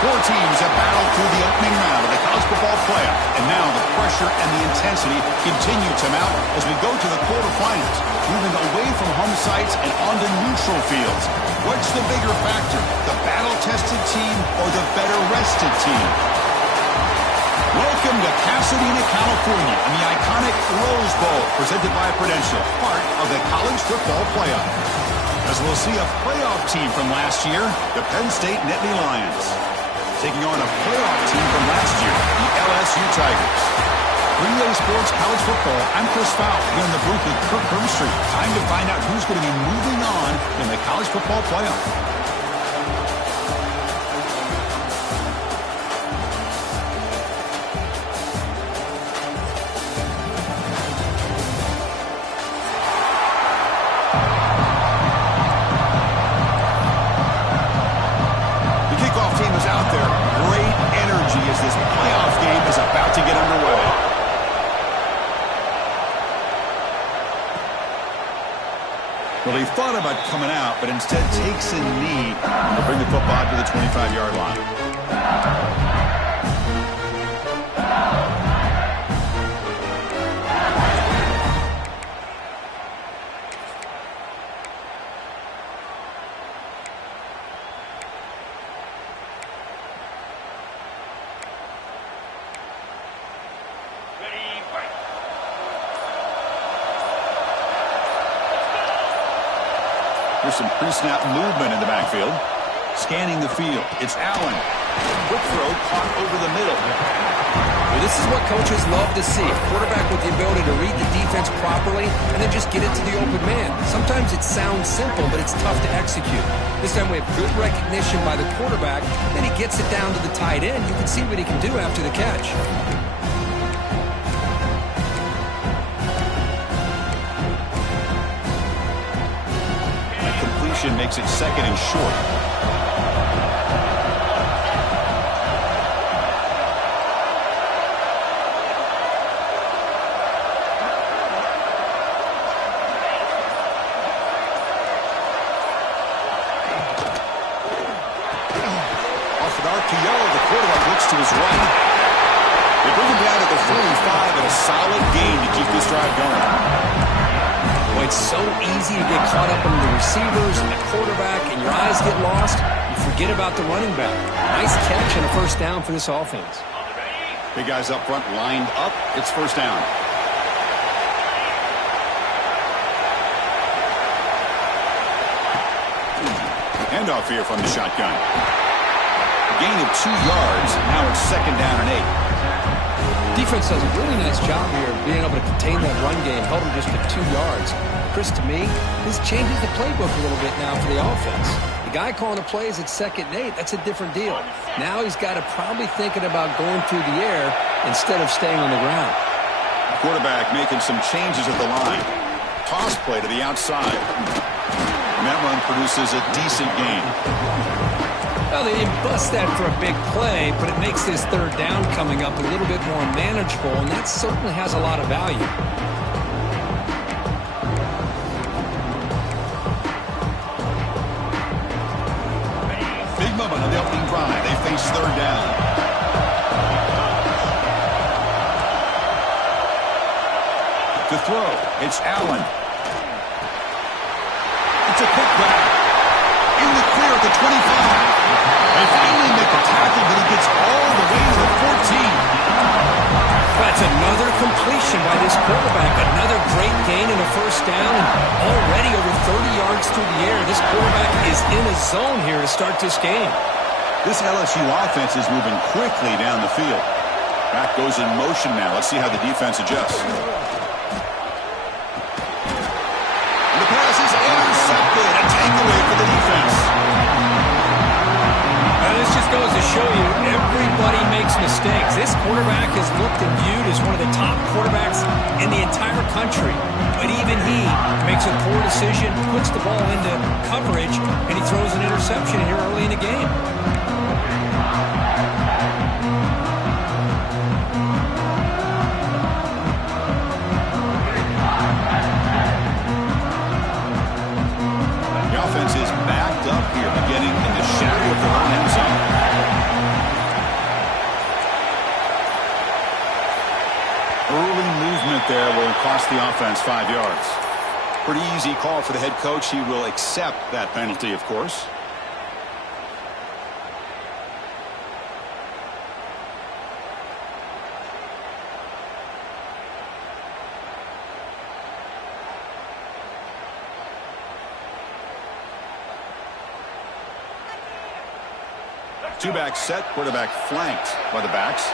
Four teams have battled through the opening round of the college football playoff, and now the pressure and the intensity continue to mount as we go to the quarterfinals, moving away from home sites and onto neutral fields. What's the bigger factor, the battle-tested team or the better-rested team? Welcome to Pasadena, California, and the iconic Rose Bowl, presented by Prudential, part of the college football playoff. As we'll see a playoff team from last year, the Penn State-Nittany Lions, taking on a playoff team from last year, the LSU Tigers. Relay Sports College Football, I'm Chris Fowl, here in the booth with Kirk Hermstreet. Time to find out who's going to be moving on in the college football playoff. This playoff game is about to get underway. Well, he thought about coming out, but instead takes a knee to bring the football to the 25-yard line. Here's some pre-snap movement in the backfield. Scanning the field. It's Allen. Quick throw caught over the middle. Well, this is what coaches love to see. A quarterback with the ability to read the defense properly and then just get it to the open man. Sometimes it sounds simple, but it's tough to execute. This time we have good recognition by the quarterback. Then he gets it down to the tight end. You can see what he can do after the catch. Makes it second and short. Off an RPO, the quarterback looks to his right. They bring him down at the 45 and a solid gain to keep this drive going. Boy, it's so easy to get caught up in the receivers and the quarterback, and your eyes get lost. You forget about the running back. Nice catch and a first down for this offense. Big guys up front lined up. It's first down. Handoff here from the shotgun. Gain of 2 yards. Now it's second down and 8. Defense does a really nice job here of being able to contain that run game. Held him just at 2 yards. Chris, to me, this changes the playbook a little bit now for the offense. The guy calling the plays at second and 8, that's a different deal. Now he's got to probably thinking about going through the air instead of staying on the ground. Quarterback making some changes at the line. Toss play to the outside. And that run produces a decent gain. Well, they didn't bust that for a big play, but it makes this third down coming up a little bit more manageable, and that certainly has a lot of value. Big moment on the opening drive. They face third down. To throw, it's Allen. It's a quick back. In the clear at the 25. They finally make the tackle, but he gets all the way to the 14. That's another completion by this quarterback. Another great gain and a first down. And already over 30 yards through the air. This quarterback is in a zone here to start this game. This LSU offense is moving quickly down the field. Back goes in motion now. Let's see how the defense adjusts. And the pass is intercepted. A takeaway for the defense. This just goes to show you everybody makes mistakes. This quarterback is looked and viewed as one of the top quarterbacks in the entire country. But even he makes a poor decision, puts the ball into coverage, and he throws an interception here early in the game. cost the offense 5 yards. Pretty easy call for the head coach. He will accept that penalty, of course. Two-back set, quarterback flanked by the backs.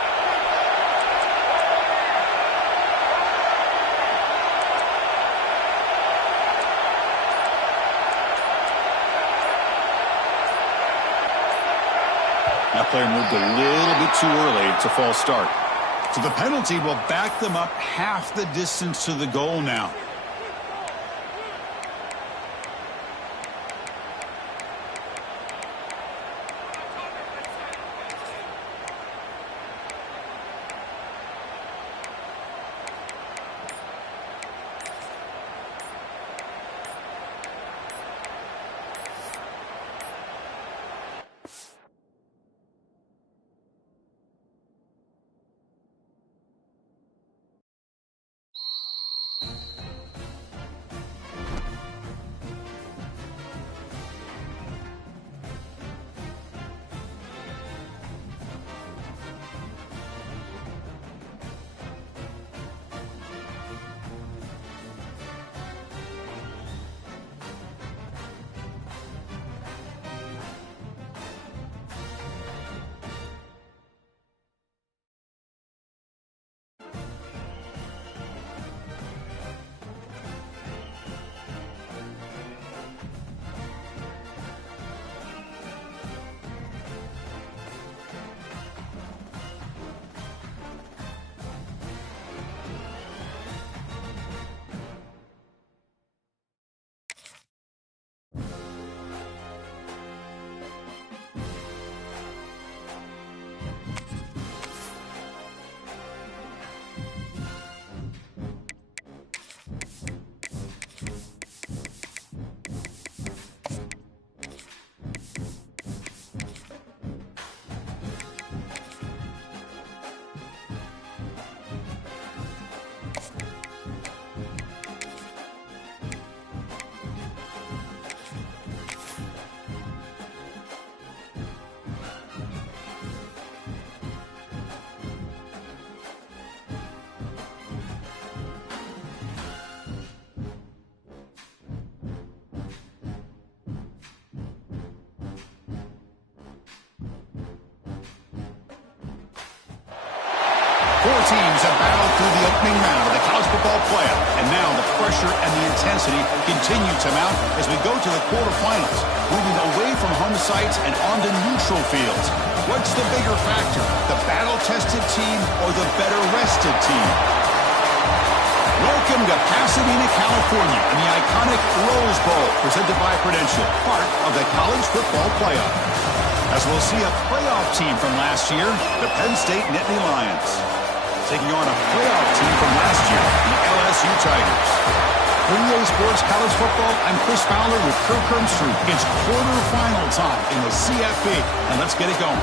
That player moved a little bit too early. It's a false start. So the penalty will back them up half the distance to the goal now. Four teams have battled through the opening round of the college football playoff, and now the pressure and the intensity continue to mount as we go to the quarterfinals, moving away from home sites and onto neutral fields. What's the bigger factor, the battle-tested team or the better-rested team? Welcome to Pasadena, California, and the iconic Rose Bowl, presented by Prudential, part of the college football playoff. As we'll see a playoff team from last year, the Penn State-Nittany Lions, taking on a playoff team from last year, the LSU Tigers. For EA Sports College Football, I'm Chris Fowler with Kirk Hermstruth. It's quarterfinal time in the CFP, and let's get it going.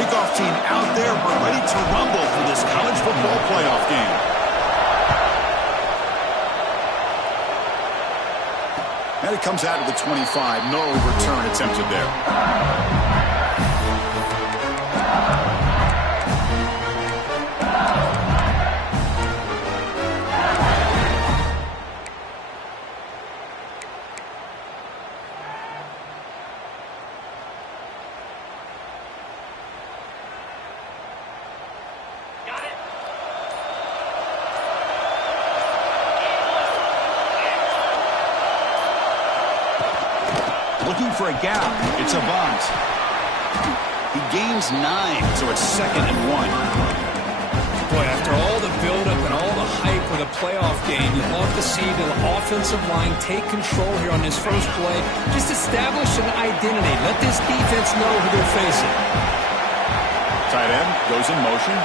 Kickoff team out there. We're ready to rumble for this college football playoff game. And it comes out of the 25. No return attempted there. Looking for a gap. It's a bunt. He gains 9, so it's 2nd and 1. Boy, after all the buildup and all the hype for the playoff game. You'd love to see the offensive line take control here on this first play. Just establish an identity. Let this defense know who they're facing. Tight end goes in motion.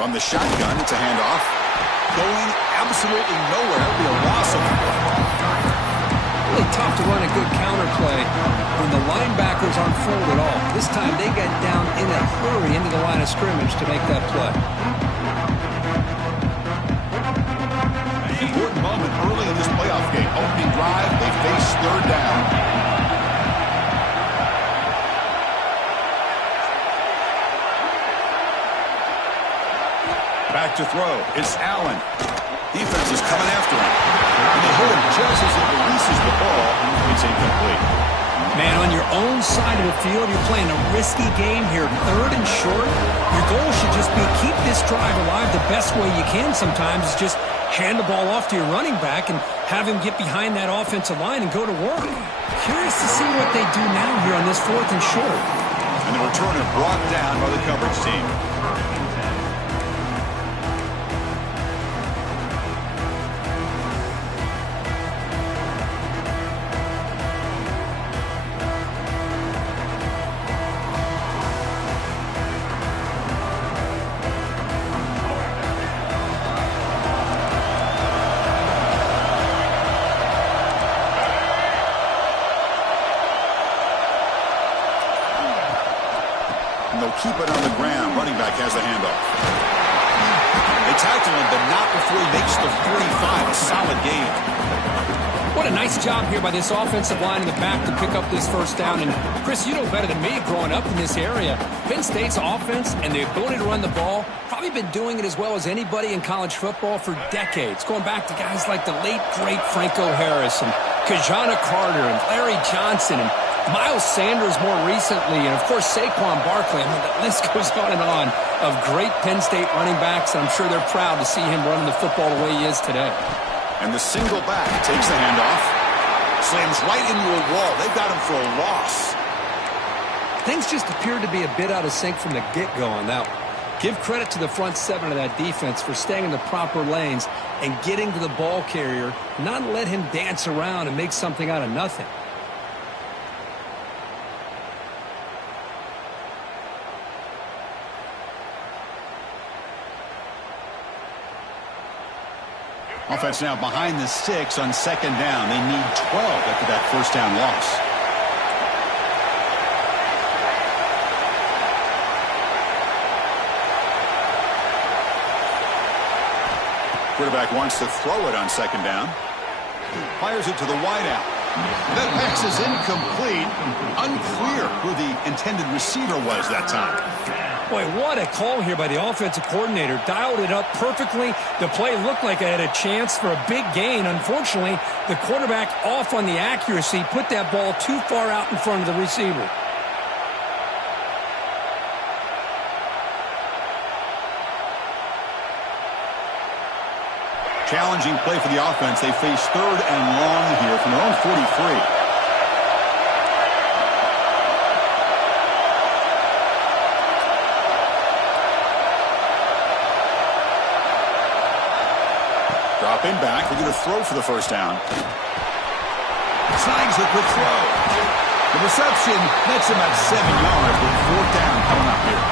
From the shotgun, it's a handoff. Going absolutely nowhere. It'll be a loss of one. Really tough to run a good counter play when the linebackers aren't fooled at all. This time they get down in a hurry into the line of scrimmage to make that play. An important moment early in this playoff game. Opening drive, they face third down. Back to throw. It's Allen. Defense is coming after him. And they hit him just as he releases the ball. It's incomplete. Man, on your own side of the field, you're playing a risky game here. Third and short. Your goal should just be keep this drive alive the best way you can sometimes is just hand the ball off to your running back and have him get behind that offensive line and go to work. Curious to see what they do now here on this fourth and short. And the returner brought down by the coverage team. Keep it on the ground. Running back has the handoff. They tackle him, but not before he makes the 45. A solid gain. What a nice job here by this offensive line in the back to pick up this first down. And, Chris, you know better than me growing up in this area. Penn State's offense and the ability to run the ball probably been doing it as well as anybody in college football for decades. Going back to guys like the late, great Franco Harris and Kajana Carter and Larry Johnson and Miles Sanders more recently, and, of course, Saquon Barkley. I mean, the list goes on of great Penn State running backs, and I'm sure they're proud to see him running the football the way he is today. And the single back takes the handoff. Slams right into a wall. They've got him for a loss. Things just appeared to be a bit out of sync from the get-go on that one. Give credit to the front seven of that defense for staying in the proper lanes and getting to the ball carrier, not let him dance around and make something out of nothing. Offense now behind the 6 on second down. They need 12 after that first down loss. Quarterback wants to throw it on second down. Fires it to the wideout. That pass is incomplete. Unclear who the intended receiver was that time. Boy, what a call here by the offensive coordinator. Dialed it up perfectly. The play looked like it had a chance for a big gain. Unfortunately, the quarterback off on the accuracy, put that ball too far out in front of the receiver. Challenging play for the offense. They face third and long here from their own 43. Dropping back, they're going to throw for the first down. Snags the quick throw. The reception nets him at 7 yards with fourth down coming up here.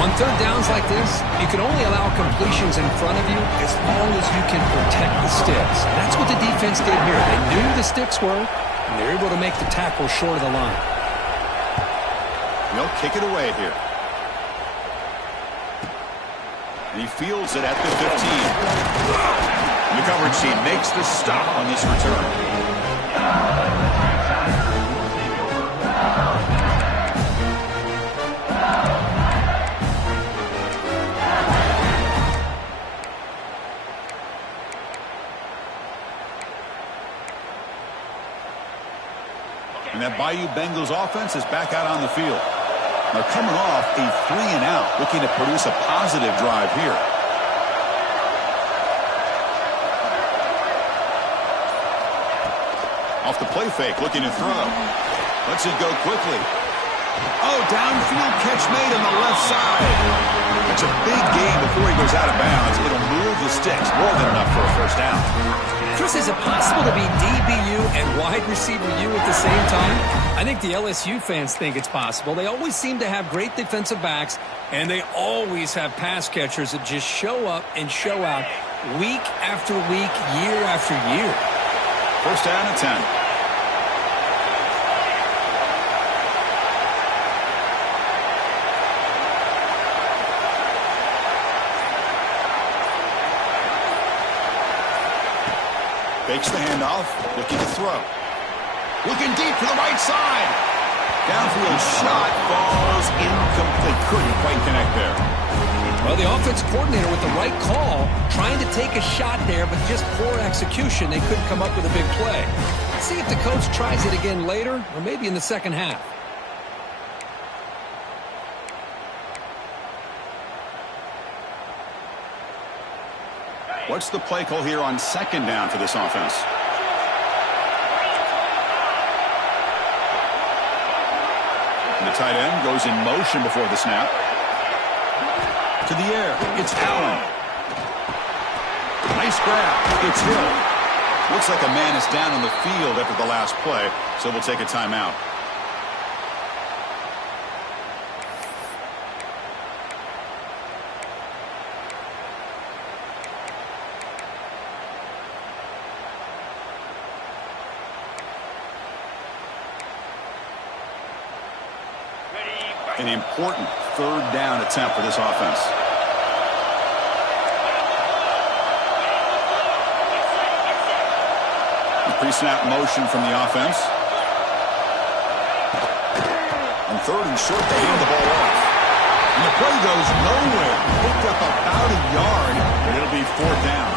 On third downs like this, you can only allow completions in front of you as long as you can protect the sticks. And that's what the defense did here. They knew the sticks were, and they were able to make the tackle short of the line. They'll kick it away here. And he fields it at the 15. And the coverage team makes the stop on this return. And that Bayou Bengals offense is back out on the field. They're coming off a 3-and-out, looking to produce a positive drive here. Off the play fake, looking to throw. Lets it go quickly. Oh, downfield catch made on the left side. It's a big gain before he goes out of bounds. It'll move the sticks. More than enough for a first down. Chris, is it possible to be DBU and wide receiver U at the same time? I think the LSU fans think it's possible. They always seem to have great defensive backs, and they always have pass catchers that just show up and show out week after week, year after year. First down and 10. Fakes the handoff, looking to throw. Looking deep to the right side. Downfield shot falls incomplete. Couldn't quite connect there. Well, the offense coordinator with the right call, trying to take a shot there, but just poor execution. They couldn't come up with a big play. Let's see if the coach tries it again later, or maybe in the second half. What's the play call here on second down for this offense? And the tight end goes in motion before the snap. To the air. It's Allen. Nice grab. It's Hill. Looks like a man is down on the field after the last play, so we'll take a timeout. An important third down attempt for this offense. Pre-snap motion from the offense. On third and short, they hand the ball off. And the play goes nowhere. Picked up about a yard, but it'll be fourth down.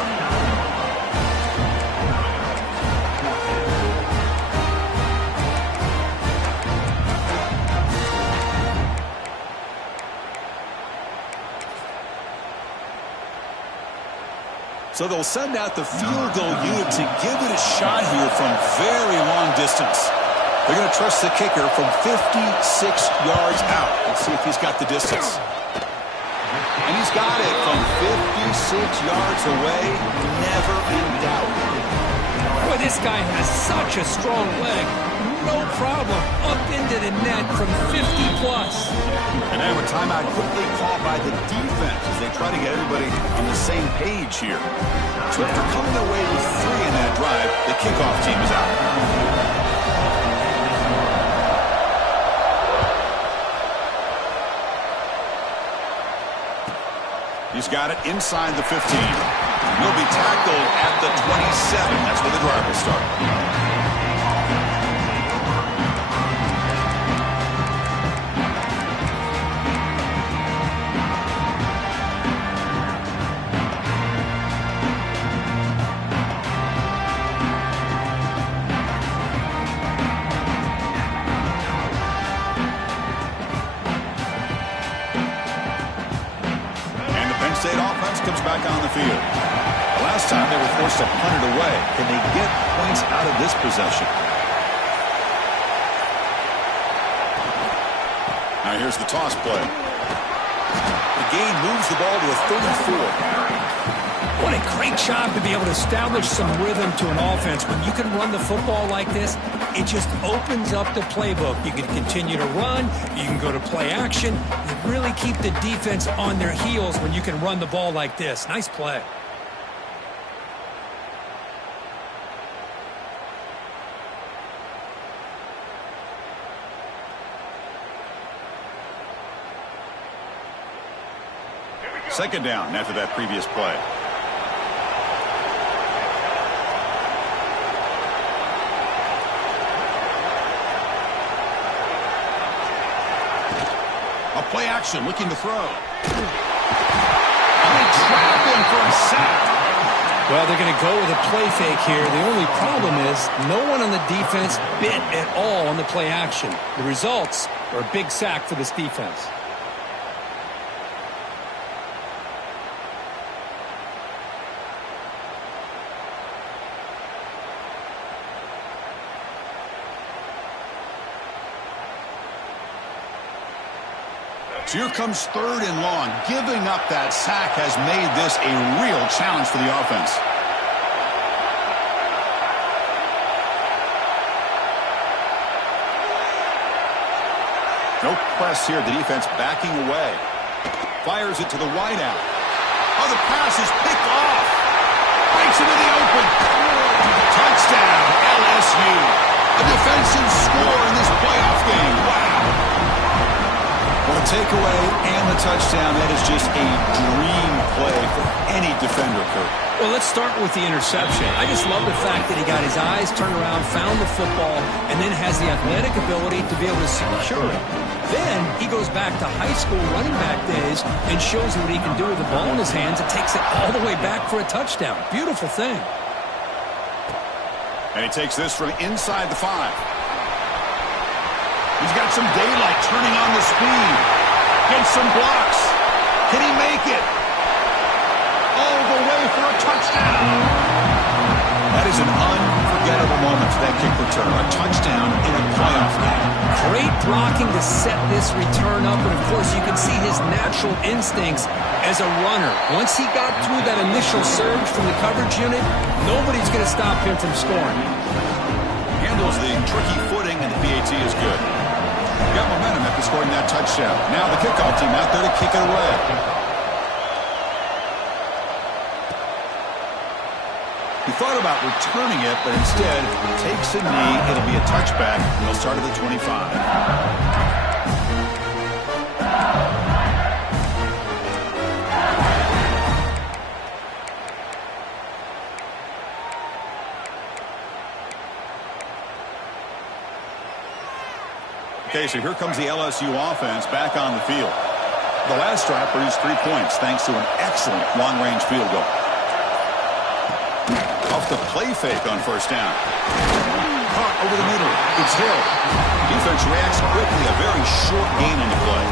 So they'll send out the field goal unit to give it a shot here from very long distance. They're going to trust the kicker from 56 yards out. Let's see if he's got the distance. And he's got it from 56 yards away. Never in doubt. Boy, this guy has such a strong leg. No problem. Up into the net from 50-plus. And now a timeout quickly called by the defense as they try to get everybody on the same page here. So after coming away with 3 in that drive, the kickoff team is out. He's got it inside the 15. He'll be tackled at the 27. That's where the drive will start. Penn State offense comes back on the field. The last time they were forced to punt it away. Can they get points out of this possession? Now here's the toss play. The gain moves the ball to a 34. What a great job to be able to establish some rhythm to an offense. When you can run the football like this, it just opens up the playbook. You can continue to run. You can go to play action. You really keep the defense on their heels when you can run the ball like this. Nice play. Second down after that previous play. Play action, looking to throw. And they trap him for a sack. Well, they're going to go with a play fake here. The only problem is no one on the defense bit at all on the play action. The results are a big sack for this defense. So here comes 3rd and long. Giving up that sack has made this a real challenge for the offense. No press here. The defense backing away. Fires it to the wideout. Oh, the pass is picked off. Breaks into the open. Touchdown, LSU. A defensive score in this playoff game. Wow. Well, the takeaway and the touchdown, that is just a dream play for any defender, Kurt. Well, let's start with the interception. I just love the fact that he got his eyes turned around, found the football, and then has the athletic ability to be able to secure it. Then he goes back to high school running back days and shows you what he can do with the ball in his hands and takes it all the way back for a touchdown. Beautiful thing. And he takes this from inside the 5. He's got some daylight, turning on the speed. Gets some blocks. Can he make it? All the way for a touchdown. That is an unforgettable moment for that kick return. A touchdown in a playoff game. Great blocking to set this return up, and of course you can see his natural instincts as a runner. Once he got through that initial surge from the coverage unit, nobody's going to stop him from scoring. Handles the tricky footing, and the PAT is good. Got momentum after scoring that touchdown. Now the kickoff team out there to kick it away. He thought about returning it, but instead takes a knee. It'll be a touchback, and they'll start at the 25. Okay, so here comes the LSU offense back on the field. The last drive produced 3 points thanks to an excellent long-range field goal. Off the play fake on 1st down. Caught over the middle. It's Hill. Defense reacts quickly. A very short gain on the play.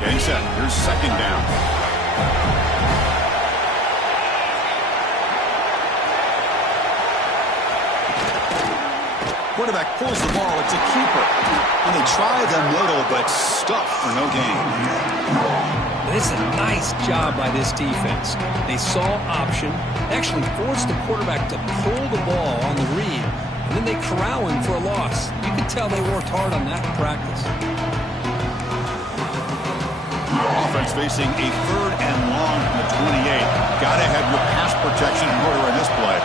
Getting set. Here's 2nd down. Quarterback pulls the ball. It's a keeper. And they try the middle, but stuck for no gain. This is a nice job by this defense. They saw option, actually forced the quarterback to pull the ball on the read, and then they corral him for a loss. You can tell they worked hard on that in practice. Offense facing a 3rd and long from the 28. Got to have your pass protection in order in this play.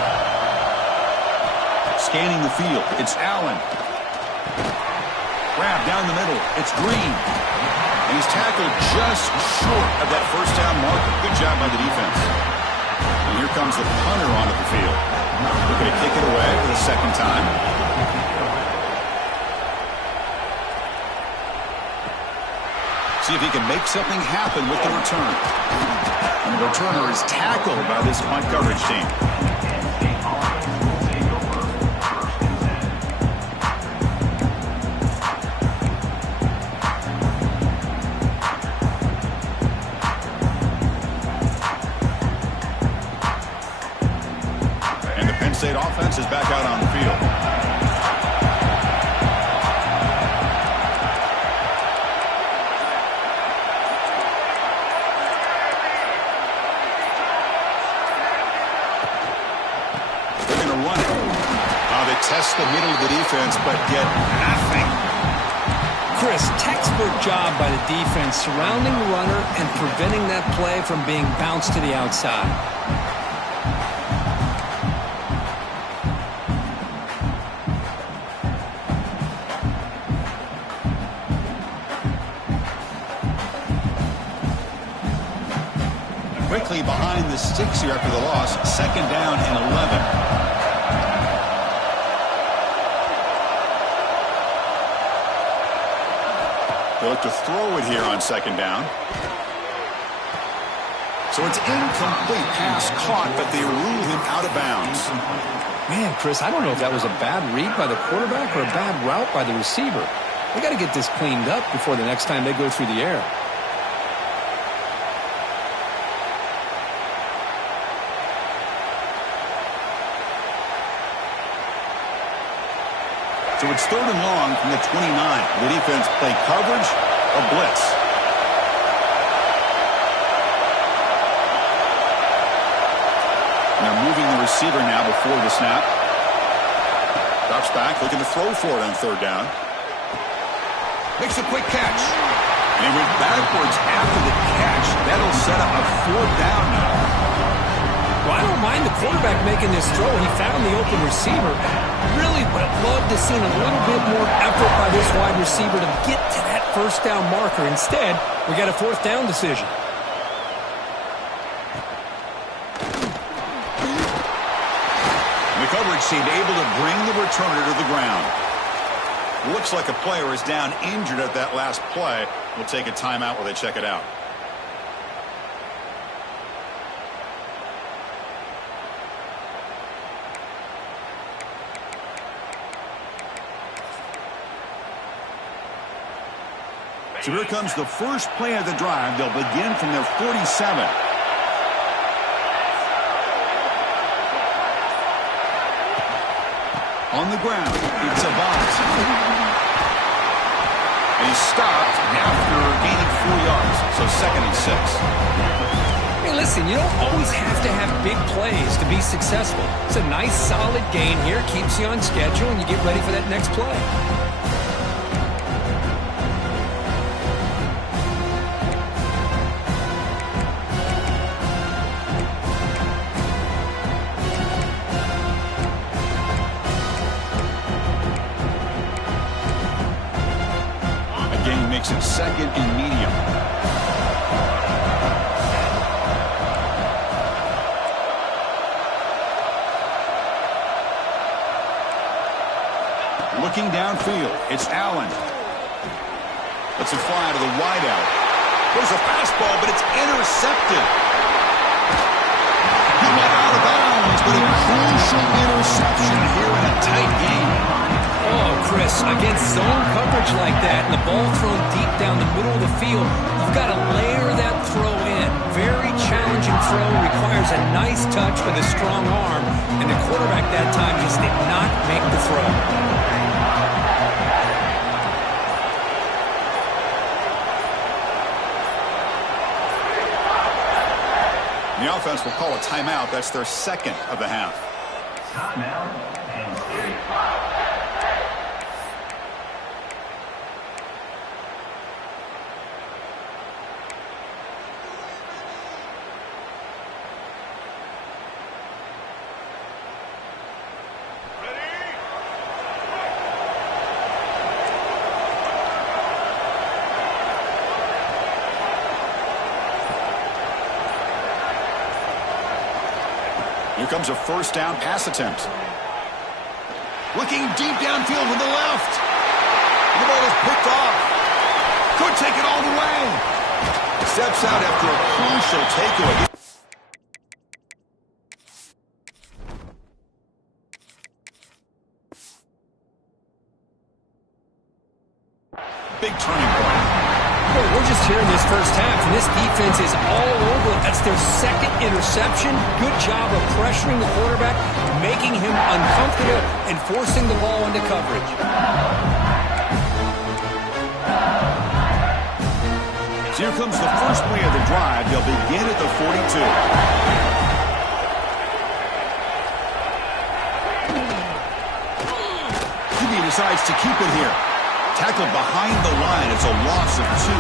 Scanning the field, it's Allen. Grab down the middle, it's Green. And he's tackled just short of that 1st down marker. Good job by the defense. And here comes the punter onto the field. They're going to kick it away for the 2nd time. See if he can make something happen with the return. And the returner is tackled by this punt coverage team. Penn State offense is back out on the field. They're going to run it. They test the middle of the defense, but get nothing. Chris, textbook job by the defense surrounding the runner and preventing that play from being bounced to the outside. Quickly behind the sticks here after the loss. 2nd down and 11. They look to throw it here on 2nd down. So it's incomplete. Pass caught, but they rule him out of bounds. Man, Chris, I don't know if that was a bad read by the quarterback or a bad route by the receiver. They got to get this cleaned up before the next time they go through the air. So it's 3rd and long from the 29. The defense play coverage or blitz. And they're moving the receiver now before the snap. Drops back, looking to throw for it on 3rd down. Makes a quick catch. And he went backwards after the catch. That'll set up a 4th down now. Well, I don't mind the quarterback making this throw. He found the open receiver. Really would have loved to see a little bit more effort by this wide receiver to get to that 1st down marker. Instead, we got a 4th down decision. The coverage team able to bring the returner to the ground. Looks like a player is down injured at that last play. We'll take a timeout while they check it out. So here comes the first play of the drive. They'll begin from their 47. On the ground, it's a box. And he's stopped after gaining 4 yards. So 2nd and 6. Hey, listen, you don't always have to have big plays to be successful. It's a nice, solid gain here. Keeps you on schedule, and you get ready for that next play. Makes it 2nd and medium. Looking downfield, it's Allen. Lets it fly to the wideout. There's a fastball, but it's intercepted. He went out of bounds, but a crucial interception here in a tight game. Oh, Chris, against zone coverage like that, and the ball thrown deep down the middle of the field, you've got to layer that throw in. Very challenging throw, requires a nice touch with a strong arm, and the quarterback that time just did not make the throw. The offense will call a timeout. That's their 2nd of the half. Timeout, Penn State. Here comes a 1st down pass attempt. Looking deep downfield with the left. And the ball is picked off. Could take it all the way. Steps out after a crucial takeaway. Big turning point. Boy, we're just here in this first half, and this defense is all over. That's their 2nd interception. Good job of pressuring the quarterback, making him uncomfortable, and forcing the ball into coverage. So here comes the first play of the drive. They'll begin at the 42. QB decides to keep it here. Tackled behind the line. It's a loss of 2.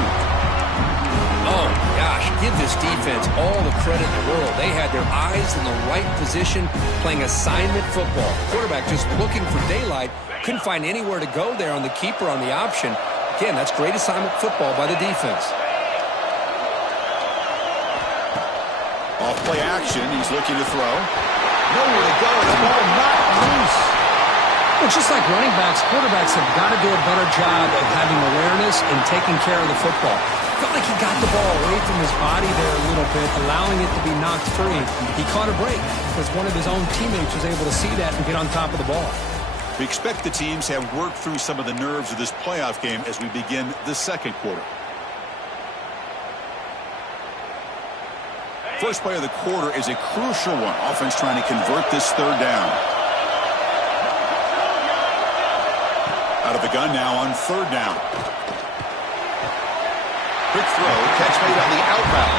Oh, gosh, give this defense all the credit in the world. They had their eyes in the right position, playing assignment football. Quarterback just looking for daylight. Couldn't find anywhere to go there on the keeper on the option. Again, that's great assignment football by the defense. Off play action. He's looking to throw. Nowhere to go. The ball knocked loose. Well, just like running backs, quarterbacks have got to do a better job of having awareness and taking care of the football. Felt like he got the ball away from his body there a little bit, allowing it to be knocked free. He caught a break because one of his own teammates was able to see that and get on top of the ball. We expect the teams have worked through some of the nerves of this playoff game as we begin the 2nd quarter. First play of the quarter is a crucial one. Offense trying to convert this 3rd down. with the gun now on 3rd down. Quick throw, catch made on the out route.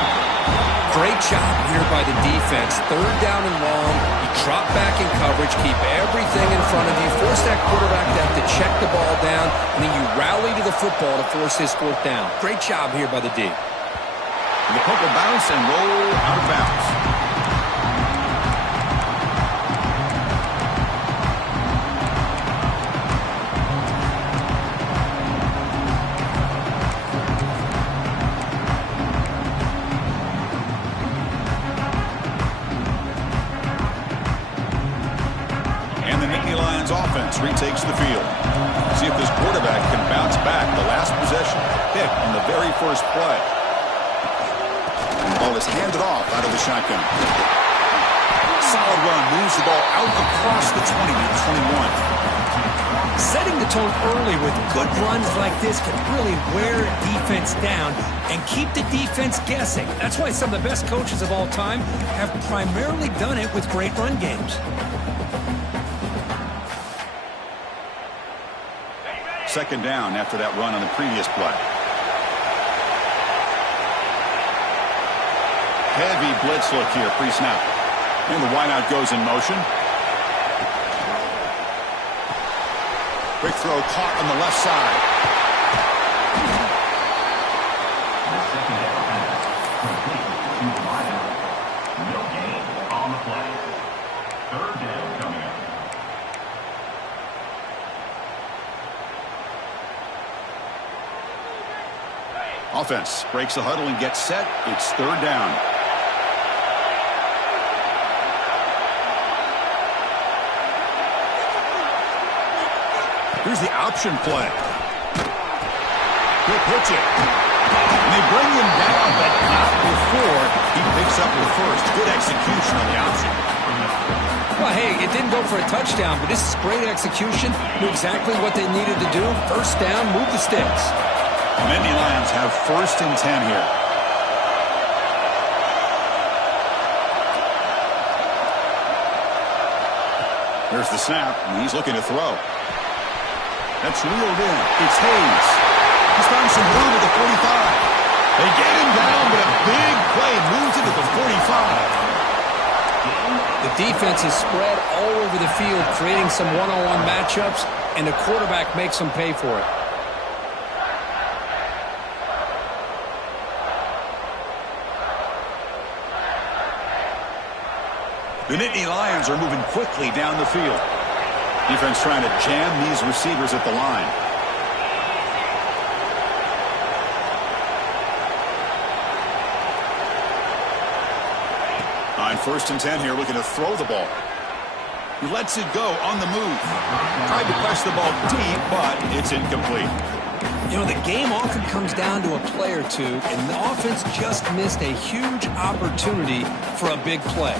Great job here by the defense. 3rd down and long. You drop back in coverage, keep everything in front of you, force that quarterback to have to check the ball down, and then you rally to the football to force his 4th down. Great job here by the D. And the puck will bounce and roll out of bounds. Offense retakes the field. See if this quarterback can bounce back the last possession. Pick on the very first play. And the ball is handed off out of the shotgun. Solid run, moves the ball out across the 20 to 21. Setting the tone early with good runs like this can really wear a defense down and keep the defense guessing. That's why some of the best coaches of all time have primarily done it with great run games. Second down after that run on the previous play. Heavy blitz look here pre-snap. And the wideout goes in motion. Quick throw caught on the left side. The second down pass complete to the wideout. No gain on the play. 3rd down coming up. Offense breaks the huddle and gets set. It's 3rd down. Here's the option play. He'll pitch it. And they bring him down, but not before he picks up the first. Good execution on the option. Well, hey, it didn't go for a touchdown, but this is great execution. Knew exactly what they needed to do. 1st down, move the sticks. Nittany Lions have 1st and 10 here. There's the snap, and he's looking to throw. That's reeled in. It's Hayes. He's found some room at the 45. They get him down, but a big play moves it to the 45. The defense is spread all over the field, creating some one-on-one matchups, and the quarterback makes them pay for it. The Nittany Lions are moving quickly down the field. Defense trying to jam these receivers at the line. On 1st and 10 here, looking to throw the ball. He lets it go on the move. Tried to press the ball deep, but it's incomplete. You know, the game often comes down to a play or two, and the offense just missed a huge opportunity for a big play.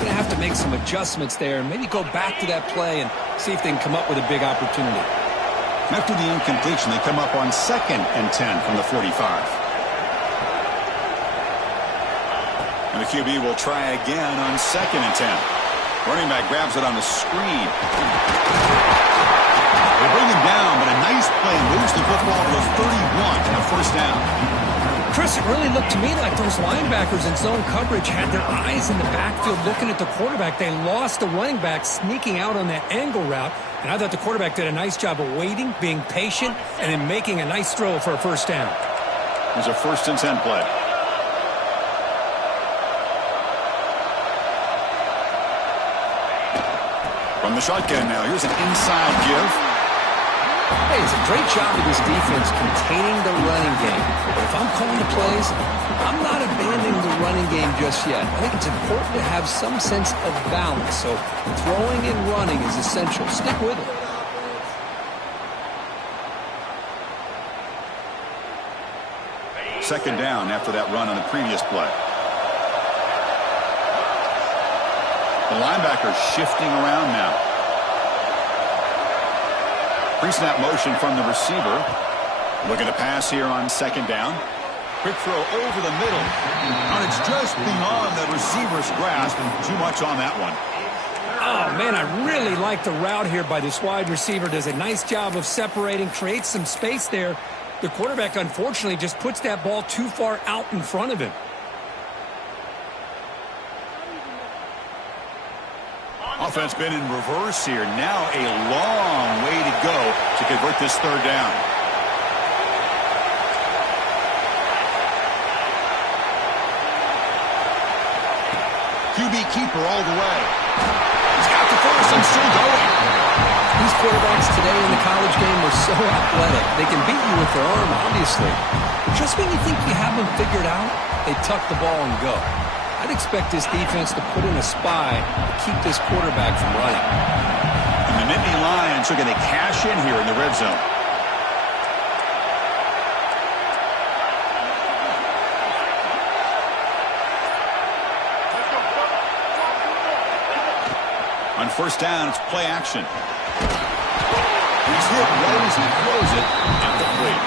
They're going to have to make some adjustments there and maybe go back to that play and see if they can come up with a big opportunity. After the incompletion, they come up on 2nd and 10 from the 45. And the QB will try again on 2nd and 10. Running back grabs it on the screen. They bring him down, but a nice play moves the football to the 31 and a 1st down. Chris, it really looked to me like those linebackers in zone coverage had their eyes in the backfield looking at the quarterback. They lost the running back sneaking out on that angle route, and I thought the quarterback did a nice job of waiting, being patient, and then making a nice throw for a 1st down. Here's a 1st and 10 play. From the shotgun now, here's an inside give. Hey, it's a great job of this defense containing the running game. But if I'm calling the plays, I'm not abandoning the running game just yet. I think it's important to have some sense of balance. So throwing and running is essential. Stick with it. Second down after that run on the previous play. The linebacker shifting around now. Pre-snap motion from the receiver. Looking to pass here on 2nd down. Quick throw over the middle. And it's just beyond the receiver's grasp. Too much on that one. Oh, man, I really like the route here by this wide receiver. Does a nice job of separating, creates some space there. The quarterback, unfortunately, just puts that ball too far out in front of him. Offense been in reverse here. Now a long way to go to convert this third down. QB keeper all the way. He's got the first and still going. These quarterbacks today in the college game are so athletic. They can beat you with their arm, obviously. But just when you think you have them figured out, they tuck the ball and go. I'd expect this defense to put in a spy to keep this quarterback from running. And the Nittany Lions are going to cash in here in the red zone. On first down, it's play action. He's hit right as he throws it at the plate.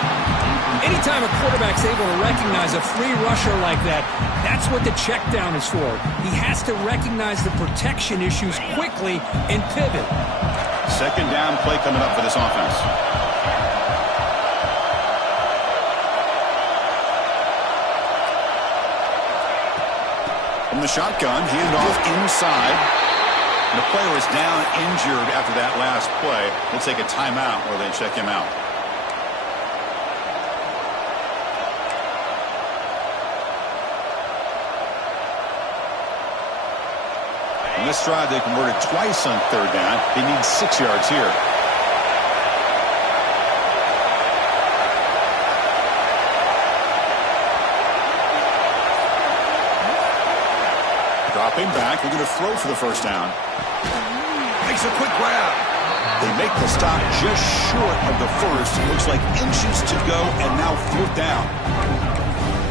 Anytime a quarterback's able to recognize a free rusher like that, that's what the check down is for. He has to recognize the protection issues quickly and pivot. Second down play coming up for this offense. From the shotgun, handoff inside. And the player is down injured after that last play. They'll take a timeout where they check him out. In this drive, they converted twice on third down. They need 6 yards here. Dropping back, they're going to throw for the first down. Makes a quick grab. They make the stop just short of the first. It looks like inches to go, and now fourth down.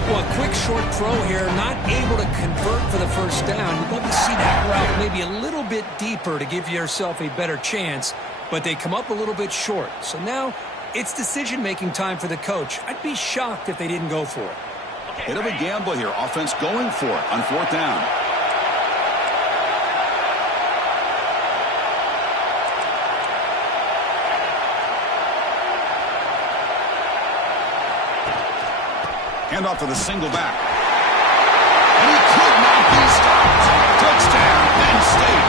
Well, a quick short throw here, not able to convert for the first down. You'd love to see that route maybe a little bit deeper to give yourself a better chance, but they come up a little bit short. So now it's decision-making time for the coach. I'd be shocked if they didn't go for it. Bit of a gamble here. Offense going for it on fourth down. Handoff to the single back. And he could not be stopped. Touchdown, Penn State.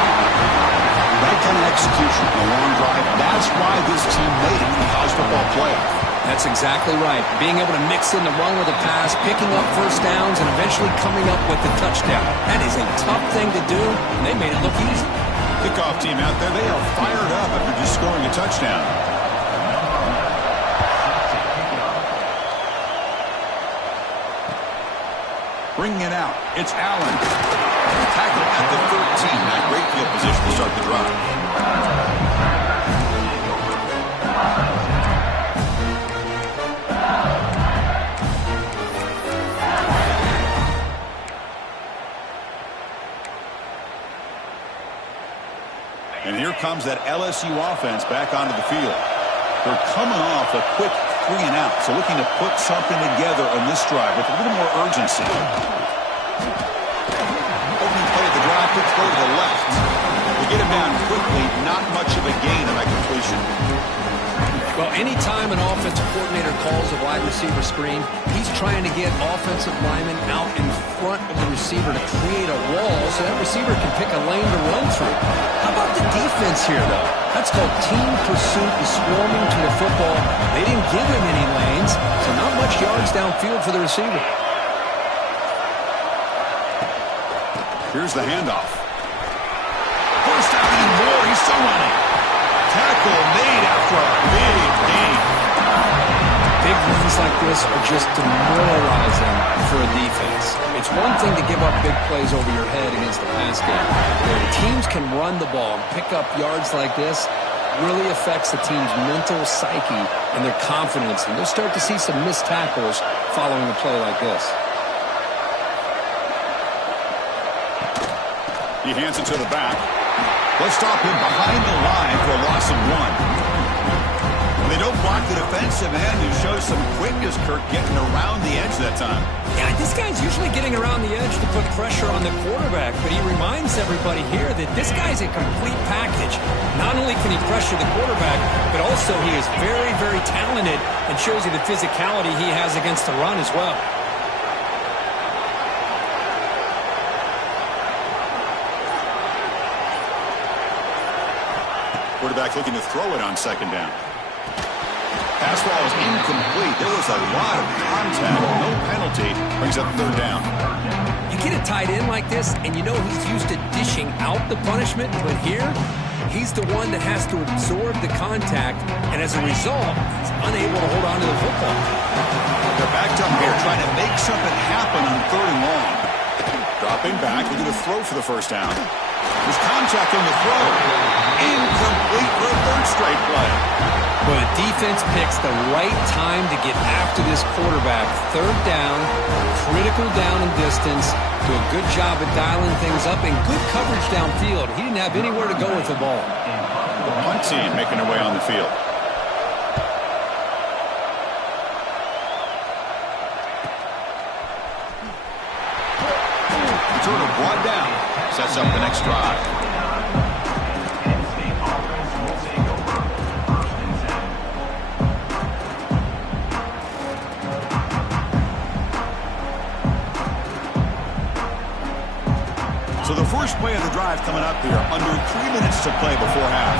That kind of execution in a long drive, that's why this team made it in the college football playoff. That's exactly right. Being able to mix in the run with the pass, picking up first downs, and eventually coming up with the touchdown. That is a tough thing to do, and they made it look easy. Kickoff team out there, they are fired up after just scoring a touchdown. Bringing it out, it's Allen. Tackle at the 13. That great field position to start the drive. And here comes that LSU offense back onto the field. They're coming off a quick 3 and out, so looking to put something together on this drive with a little more urgency. Opening play of the drive, quick throw to the left. They get him down quickly, not much of a gain on that completion. Well, anytime an offensive coordinator calls a wide receiver screen, he's trying to get offensive linemen out in front of the receiver to create a wall so that receiver can pick a lane to run through. How about the defense here, though? That's called team pursuit and swarming to the football. They didn't give him any lanes, so not much yards downfield for the receiver. Here's the handoff. First down and more, he's still running. Tackle made after a big gain. Big runs like this are just demoralizing for a defense. It's one thing to give up big plays over your head against the pass game. When teams can run the ball and pick up yards like this, really affects the team's mental psyche and their confidence. And you'll start to see some missed tackles following a play like this. He hands it to the back. Let's stop him behind the line for a loss of 1. When they don't block the defense, defensive end who shows some quickness, Kirk, getting around the edge that time. Yeah, this guy's usually getting around the edge to put pressure on the quarterback, but he reminds everybody here that this guy's a complete package. Not only can he pressure the quarterback, but also he is very, very talented and shows you the physicality he has against the run as well. Quarterback looking to throw it on second down. Pass ball is incomplete. There was a lot of contact. No penalty. Brings up third down. You get a tight end like this, and you know he's used to dishing out the punishment, but here, he's the one that has to absorb the contact, and as a result, he's unable to hold on to the football. They're backed up here trying to make something happen on third and long. Dropping back, looking to throw for the first down. There's contact on the throw. Incomplete for a third straight play. But the defense picks the right time to get after this quarterback. Third down, critical down and distance. Do a good job at dialing things up and good coverage downfield. He didn't have anywhere to go with the ball. The punt team making their way on the field. Sort of brought down. Sets up the next drive. Penn State offense will take over. First and 10. So the first play of the drive coming up here. Under 3 minutes to play before half.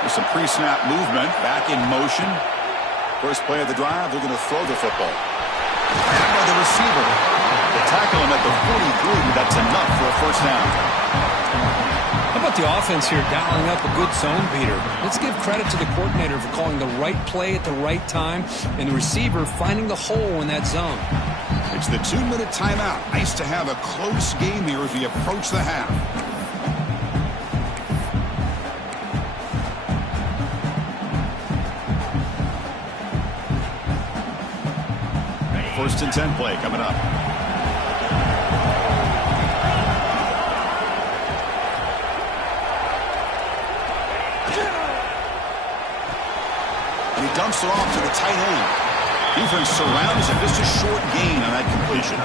There's some pre-snap movement. Back in motion. First play of the drive, they're going to throw the football. Grabbed by the receiver. They tackle him at the 43, but that's enough for a first down. How about the offense here dialing up a good zone beater? Let's give credit to the coordinator for calling the right play at the right time and the receiver finding the hole in that zone. It's the 2-minute timeout. Nice to have a close game here as we approach the half. First and 10 play coming up. And he dumps it off to the tight end. Defense surrounds him. Just a short gain on that completion.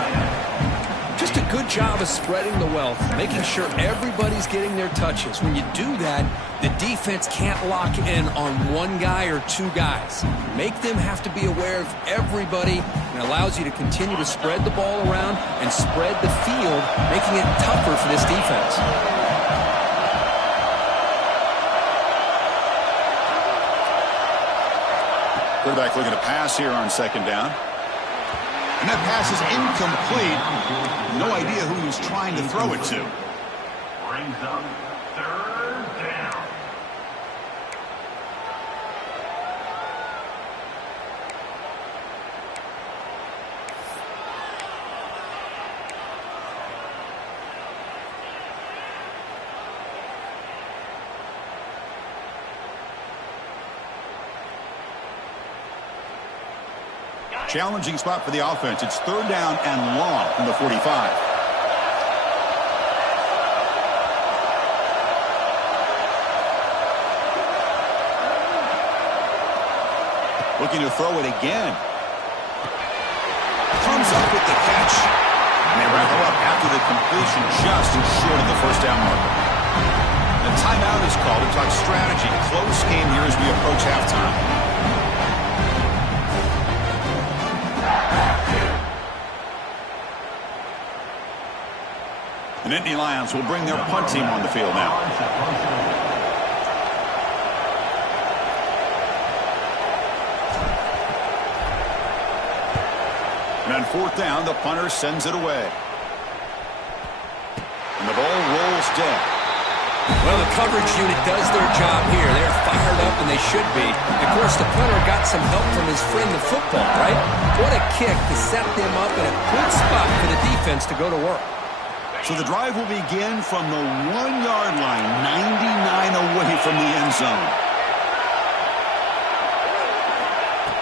Just a good job of spreading the wealth, making sure everybody's getting their touches. When you do that, the defense can't lock in on one guy or two guys. Make them have to be aware of everybody, and allows you to continue to spread the ball around and spread the field, making it tougher for this defense. Quarterback looking to pass here on second down. And that pass is incomplete. No idea who he was trying to throw it to. Brings up third down. Challenging spot for the offense. It's third down and long from the 45. Looking to throw it again. Comes up with the catch. And they wrap it up after the completion, just short of the first down marker. The timeout is called to talk strategy. Close game here as we approach halftime. The Nittany Lions will bring their punt team on the field now. And on fourth down, the punter sends it away. And the ball rolls dead. Well, the coverage unit does their job here. They're fired up, and they should be. Of course, the punter got some help from his friend, the football, right? What a kick to set them up in a good spot for the defense to go to work. So the drive will begin from the 1-yard line, 99 away from the end zone.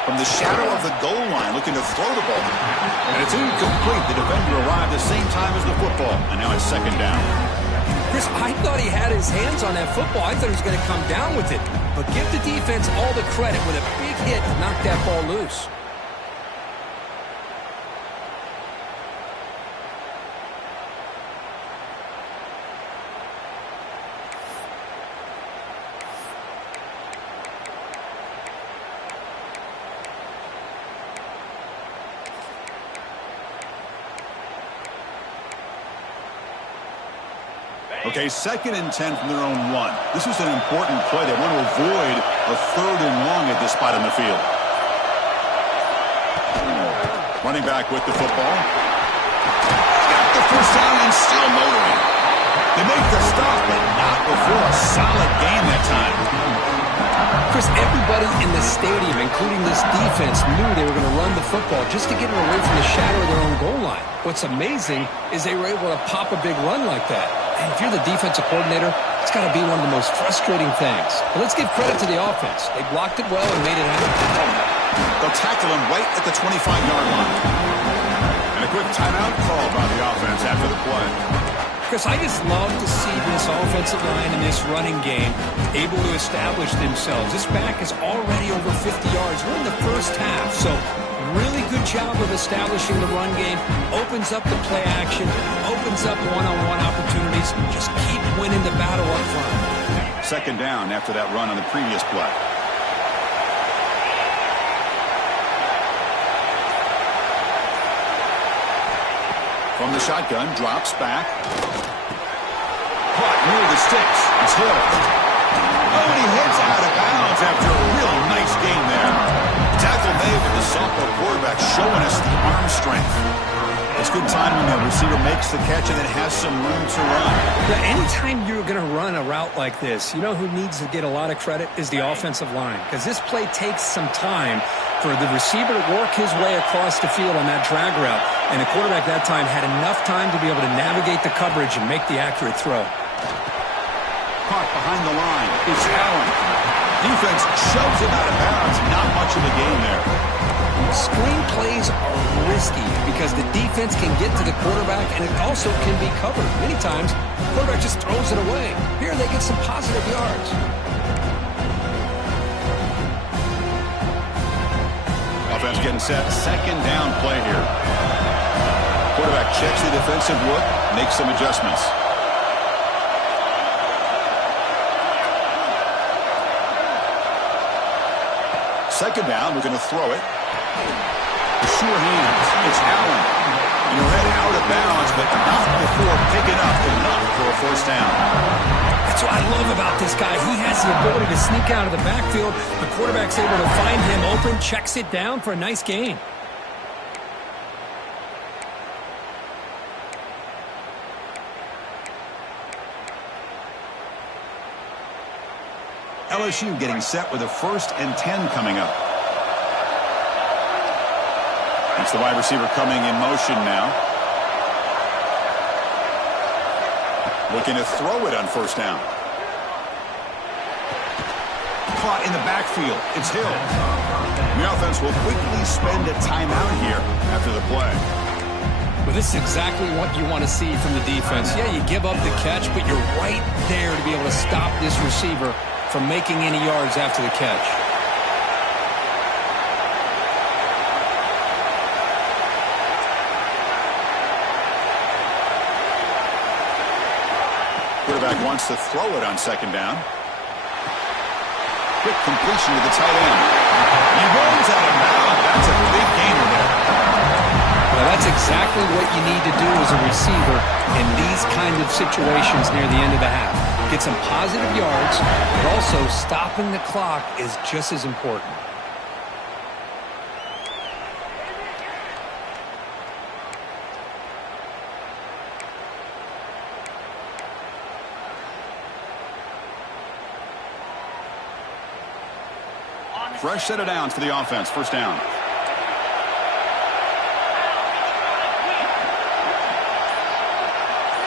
From the shadow of the goal line, looking to throw the ball. And it's incomplete. The defender arrived the same time as the football. And now it's second down. Chris, I thought he had his hands on that football. I thought he was going to come down with it. But give the defense all the credit with a big hit to knock that ball loose. Okay, 2nd and 10 from their own 1. This is an important play. They want to avoid a 3rd and long at this spot on the field. Running back with the football. Got the first down and still motoring. They make the stop, but not before a solid gain that time. Chris, everybody in the stadium, including this defense, knew they were going to run the football just to get it away from the shadow of their own goal line. What's amazing is they were able to pop a big run like that. And if you're the defensive coordinator, it's got to be one of the most frustrating things. But let's give credit to the offense. They blocked it well and made it happen. They'll tackle him right at the 25-yard line. And a quick timeout call by the offense after the play. Chris, I just love to see this offensive line and this running game able to establish themselves. This back is already over 50 yards. We're in the first half, so really good job of establishing the run game. Opens up the play action, opens up one-on-one opportunities. Just keep winning the battle up front. 2nd down after that run on the previous play. From the shotgun, drops back. Caught near the sticks. It's Hill. Oh, and he hits out of bounds after a real nice game there. Tackle made with the sophomore quarterback showing us the arm strength. It's good time when the receiver makes the catch and then has some room to run. Yeah, anytime you're going to run a route like this, you know who needs to get a lot of credit is the offensive line. Because this play takes some time for the receiver to work his way across the field on that drag route. And the quarterback that time had enough time to be able to navigate the coverage and make the accurate throw. Caught behind the line. It's Allen. Defense shoves him out of bounds. Not much of a gain there. Screen plays are risky because the defense can get to the quarterback and it also can be covered. Many times, the quarterback just throws it away. Here they get some positive yards. Offense getting set. 2nd down play here. Quarterback checks the defensive look, makes some adjustments. Second down, we're going to throw it. Sure hands. It's Allen. And he'll head out of bounds, but not before picking up enough for a 1st down. That's what I love about this guy. He has the ability to sneak out of the backfield. The quarterback's able to find him open, checks it down for a nice gain. LSU getting set with a 1st and 10 coming up. It's the wide receiver coming in motion now. Looking to throw it on 1st down. Caught in the backfield. It's Hill. The offense will quickly spend a timeout here after the play. Well, this is exactly what you want to see from the defense. Yeah, you give up the catch, but you're right there to be able to stop this receiver from making any yards after the catch. Quarterback wants to throw it on 2nd down. Quick completion to the tight end. He runs out of bounds. That's a big gainer there. Well, that's exactly what you need to do as a receiver in these kind of situations near the end of the half. Get some positive yards, but also stopping the clock is just as important. Fresh set of downs for the offense. 1st down.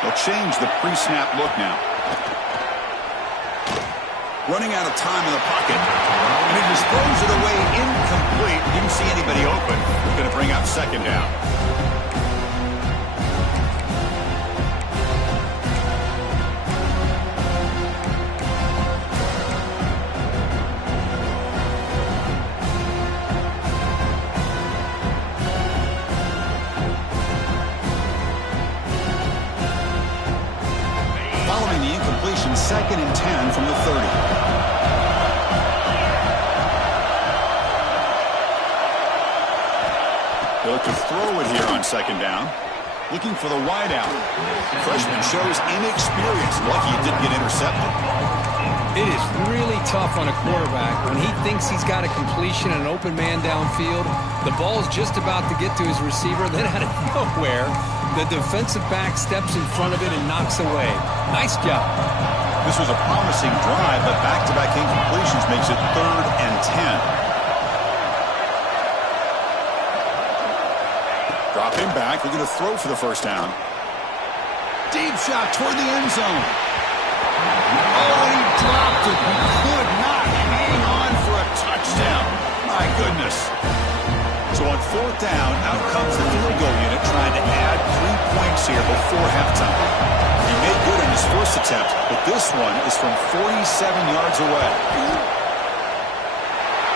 They'll change the pre-snap look now. Running out of time in the pocket. And he just throws it away incomplete. Didn't see anybody open. Going to bring up 2nd down. 2nd and 10 from the 30. They look to throw it here on 2nd down. Looking for the wideout. Freshman shows inexperience. Lucky it didn't get intercepted. It is really tough on a quarterback when he thinks he's got a completion and an open man downfield. The ball's just about to get to his receiver. Then out of nowhere, the defensive back steps in front of it and knocks away. Nice job. This was a promising drive, but back-to-back incompletions makes it 3rd and 10. Dropping back, looking to throw for the 1st down. Deep shot toward the end zone. Oh, he dropped it. He could not hang on for a touchdown. My goodness. So on 4th down, out comes the field goal unit trying to add 3 points here before halftime. He made good in his first attempt, but this one is from 47 yards away.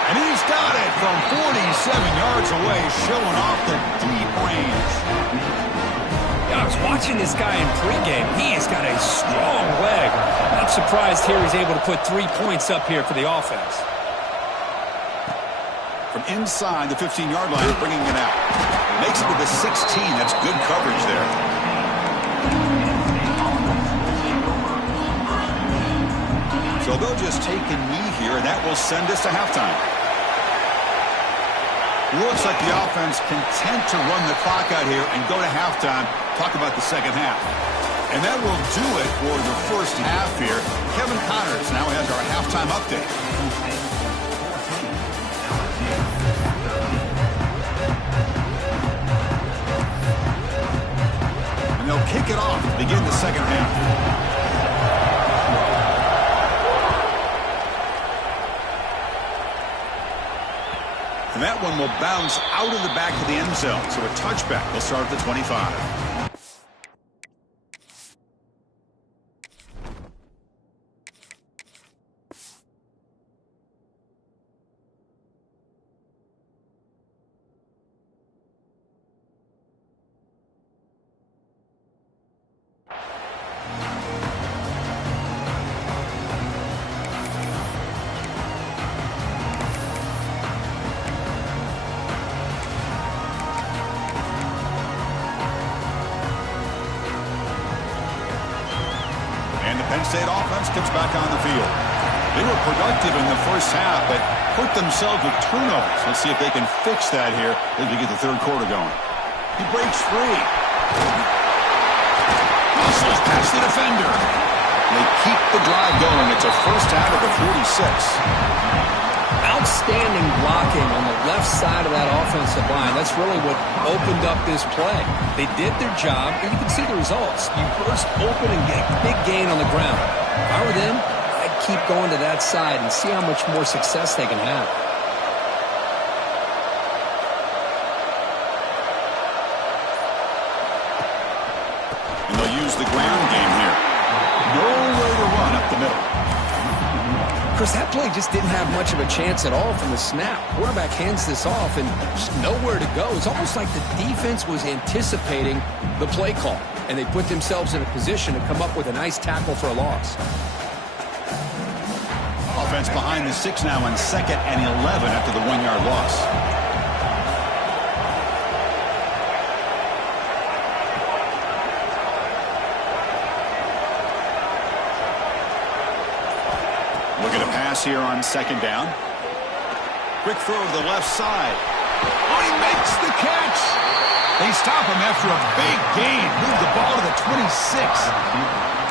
And he's got it from 47 yards away, showing off the deep range. I was watching this guy in pregame. He has got a strong leg. Not surprised here he's able to put 3 points up here for the offense. From inside the 15-yard line, bringing it out. Makes it to the 16. That's good coverage there. So they'll just take a knee here, and that will send us to halftime. Looks like the offense content to run the clock out here and go to halftime. Talk about the second half. And that will do it for the first half here. Kevin Connors now has our halftime update. And they'll kick it off to begin the second half. And that one will bounce out of the back of the end zone. So a touchback. They'll start at the 25. Penn State offense comes back on the field. They were productive in the first half, but hurt themselves with turnovers. Let's see if they can fix that here as we get the third quarter going. He breaks free. Hustles past the defender. They keep the drive going. It's a first down at the 46. Outstanding blocking on the left side of that offensive line. That's really what opened up this play. They did their job, and you can see the results. You burst open and get a big gain on the ground. If I were them, I'd keep going to that side and see how much more success they can have. And they'll use the ground game here. Nowhere to run up the middle. Chris, that play just didn't have much of a chance at all from the snap. Quarterback hands this off and just nowhere to go. It's almost like the defense was anticipating the play call, and they put themselves in a position to come up with a nice tackle for a loss. Offense behind the 6 now on 2nd and 11 after the 1-yard loss. Look at a pass here on 2nd down. Quick throw to the left side. Oh, he makes the catch. They stop him after a big gain. Move the ball to the 26.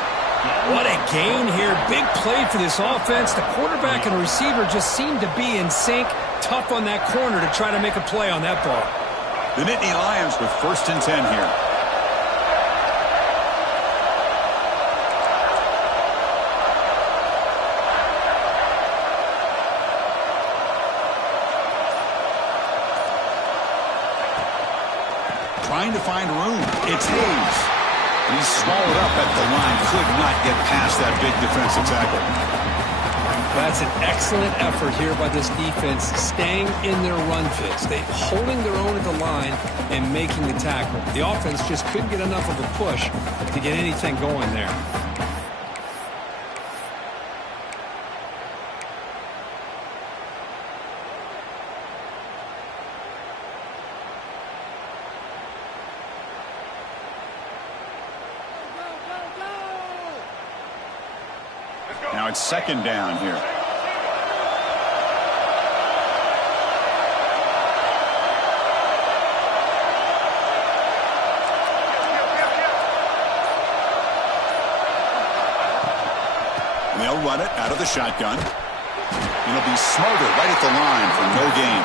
What a gain here. Big play for this offense. The quarterback and receiver just seem to be in sync. Tough on that corner to try to make a play on that ball. The Nittany Lions with 1st and 10 here. Trying to find room. It's Hayes. He's swallowed up at the line. Could not get past that big defensive tackle. That's an excellent effort here by this defense, staying in their run fits. They're holding their own at the line and making the tackle. The offense just couldn't get enough of a push to get anything going there. Now it's second down here. They'll run it out of the shotgun. It'll be smarter right at the line for no gain.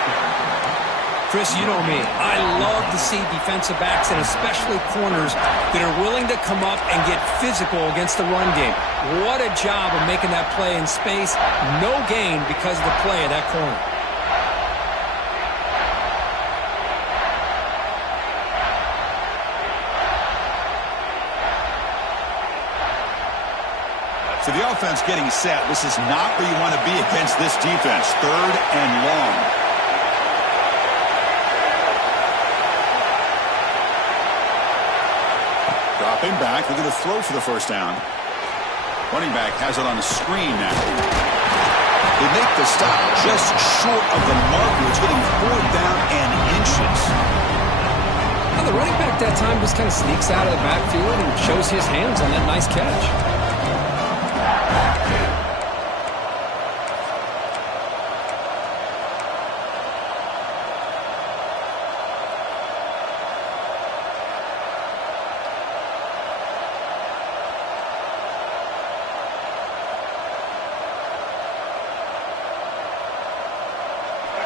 Chris, you know me. I love to see defensive backs and especially corners that are willing to come up and get physical against the run game. What a job of making that play in space. No gain because of the play of that corner. So the offense getting set. This is not where you want to be against this defense. Third and long. Dropping back. They're going to throw for the first down. Running back has it on the screen now. They make the stop just short of the marker. It's getting 4th down and inches. Now the running back that time just kind of sneaks out of the backfield and shows his hands on that nice catch.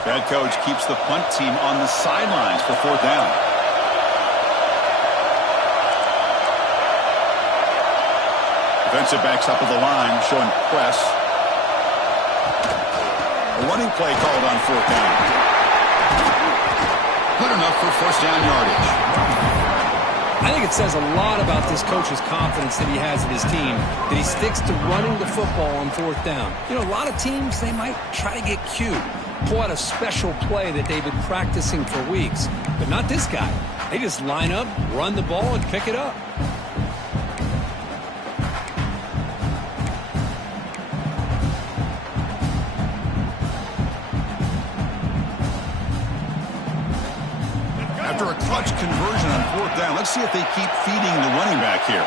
Head coach keeps the punt team on the sidelines for 4th down. Defensive backs up at the line, showing press. A running play called on 4th down. Good enough for first down yardage. I think it says a lot about this coach's confidence that he has in his team, that he sticks to running the football on 4th down. You know, a lot of teams, they might try to get cute, pull out a special play that they've been practicing for weeks. But not this guy. They just line up, run the ball, and pick it up. After a clutch conversion on 4th down, let's see if they keep feeding the running back here.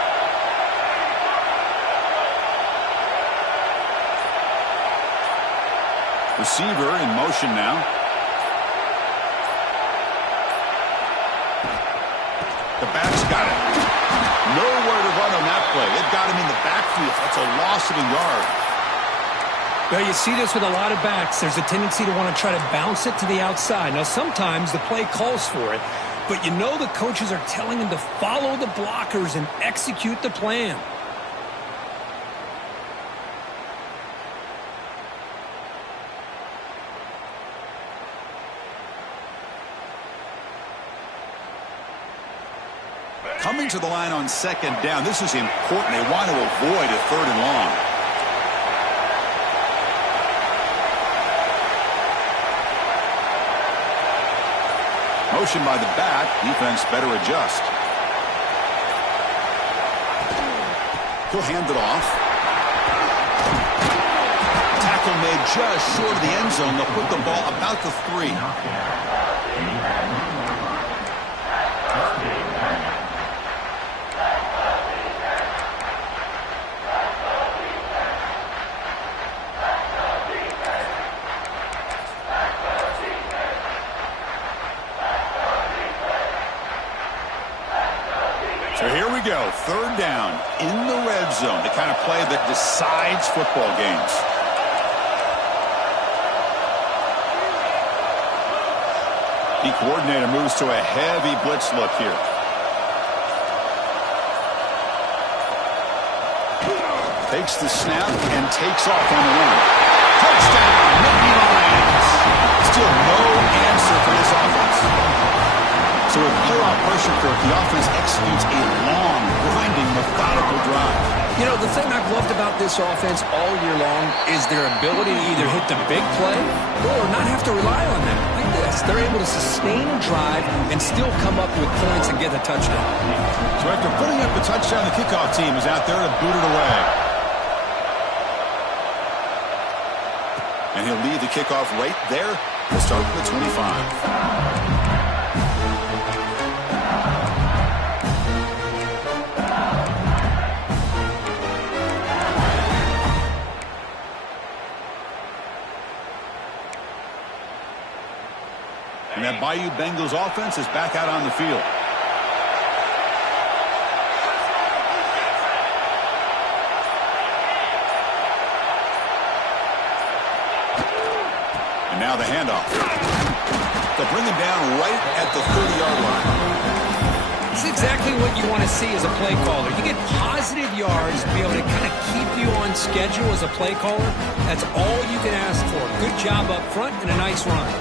Receiver in motion now. The back's got it. Nowhere to run on that play. It got him in the backfield. That's a loss of a yard. Well, you see this with a lot of backs. There's a tendency to want to try to bounce it to the outside. Now, sometimes the play calls for it, but you know the coaches are telling them to follow the blockers and execute the plan. Coming to the line on 2nd down. This is important. They want to avoid a 3rd and long. Motion by the back. Defense better adjust. He'll hand it off. Tackle made just short of the end zone. They'll put the ball about the 3. So here we go, 3rd down in the red zone, the kind of play that decides football games. The coordinator moves to a heavy blitz look here. Takes the snap and takes off on the run. Touchdown, Nittany Lions. Still no answer for this offense. So with playoff pressure curve, the offense executes a long, grinding, methodical drive. You know, the thing I've loved about this offense all year long is their ability to either hit the big play or not have to rely on that. Like this, they're able to sustain a drive and still come up with points and get a touchdown. So after putting up the touchdown, the kickoff team is out there to boot it away. And he'll lead the kickoff right there. We'll start with the 25. And that Bayou Bengals offense is back out on the field. And now the handoff. They'll bring him down right at the 30-yard line. It's exactly what you want to see as a play caller. You get positive yards to be able to kind of keep you on schedule as a play caller. That's all you can ask for. Good job up front and a nice run.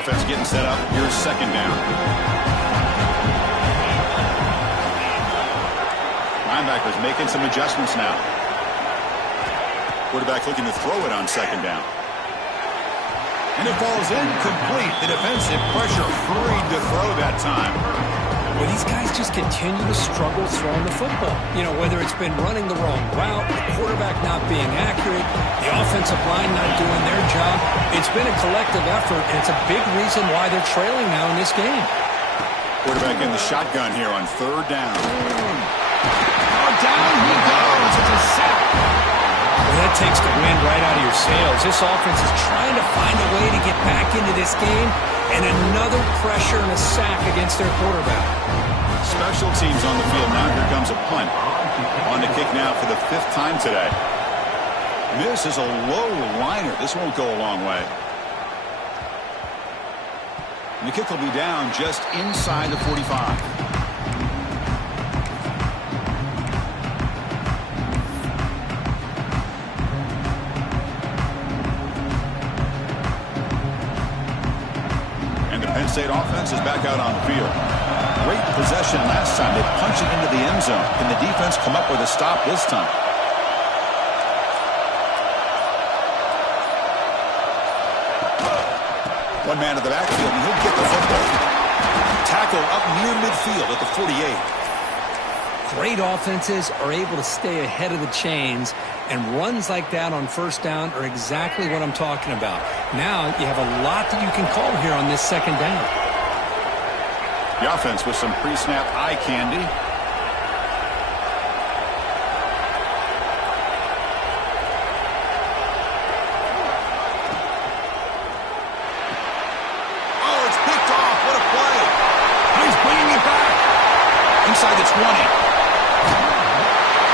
Offense getting set up. Here's second down. Linebackers making some adjustments now. Quarterback looking to throw it on second down. And it falls incomplete. The defensive pressure hurried to throw that time. Well, these guys just continue to struggle throwing the football. You know, whether it's been running the wrong route, the quarterback not being accurate, the offensive line not doing their job. It's been a collective effort, and it's a big reason why they're trailing now in this game. Quarterback in the shotgun here on third down. Oh, down he goes. It's a sack. Well, that takes the wind right out of your sails. This offense is trying to find a way to get back into this game, and another pressure and a sack against their quarterback. Special teams on the field. Now here comes a punt. On the kick now for the 5th time today. This is a low liner. This won't go a long way. And the kick will be down just inside the 45. Penn State offense is back out on the field. Great possession last time. They punched it into the end zone. Can the defense come up with a stop this time? One man at the backfield, and he'll get the football. Tackle up near midfield at the 48. Great offenses are able to stay ahead of the chains, and runs like that on first down are exactly what I'm talking about. Now you have a lot that you can call here on this second down. The offense with some pre-snap eye candy. Oh, it's picked off. What a play. He's bringing it back. Inside the 20.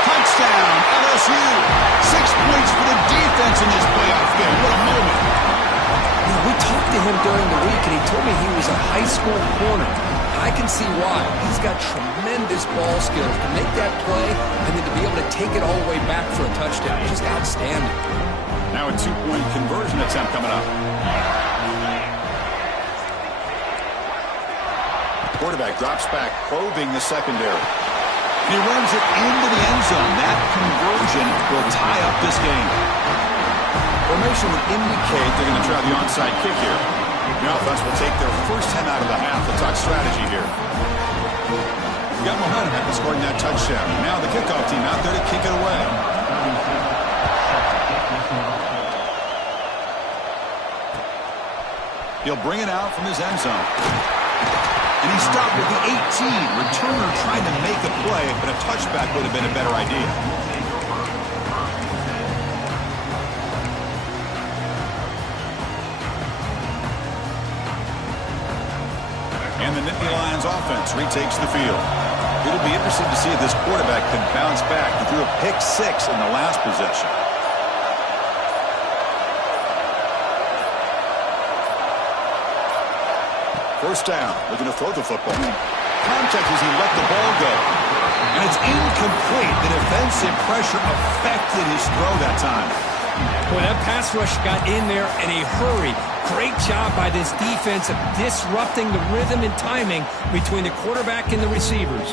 Touchdown, LSU. 6 points for the defense in this playoff game. What a moment. You know, we talked to him during the week, and he told me he was a high school corner. I can see why. He's got tremendous ball skills to make that play and then to be able to take it all the way back for a touchdown. Just outstanding. Now a 2-point conversion attempt coming up. Quarterback drops back, probing the secondary. And he runs it into the end zone. That conversion will tie up this game. Formation would indicate they're going to try the onside kick here. The offense will take their first 10 out of the half. We'll talk strategy here. We got momentum after scoring that touchdown. Now the kickoff team out there to kick it away. He'll bring it out from his end zone. And he stopped at the 18. Returner trying to make a play, but a touchback would have been a better idea. And the Nittany Lions offense retakes the field. It'll be interesting to see if this quarterback can bounce back. He threw a pick 6 in the last possession. First down, looking to throw the football. Contact as he let the ball go. And it's incomplete. The defensive pressure affected his throw that time. Boy, that pass rush got in there in a hurry. Great job by this defense of disrupting the rhythm and timing between the quarterback and the receivers.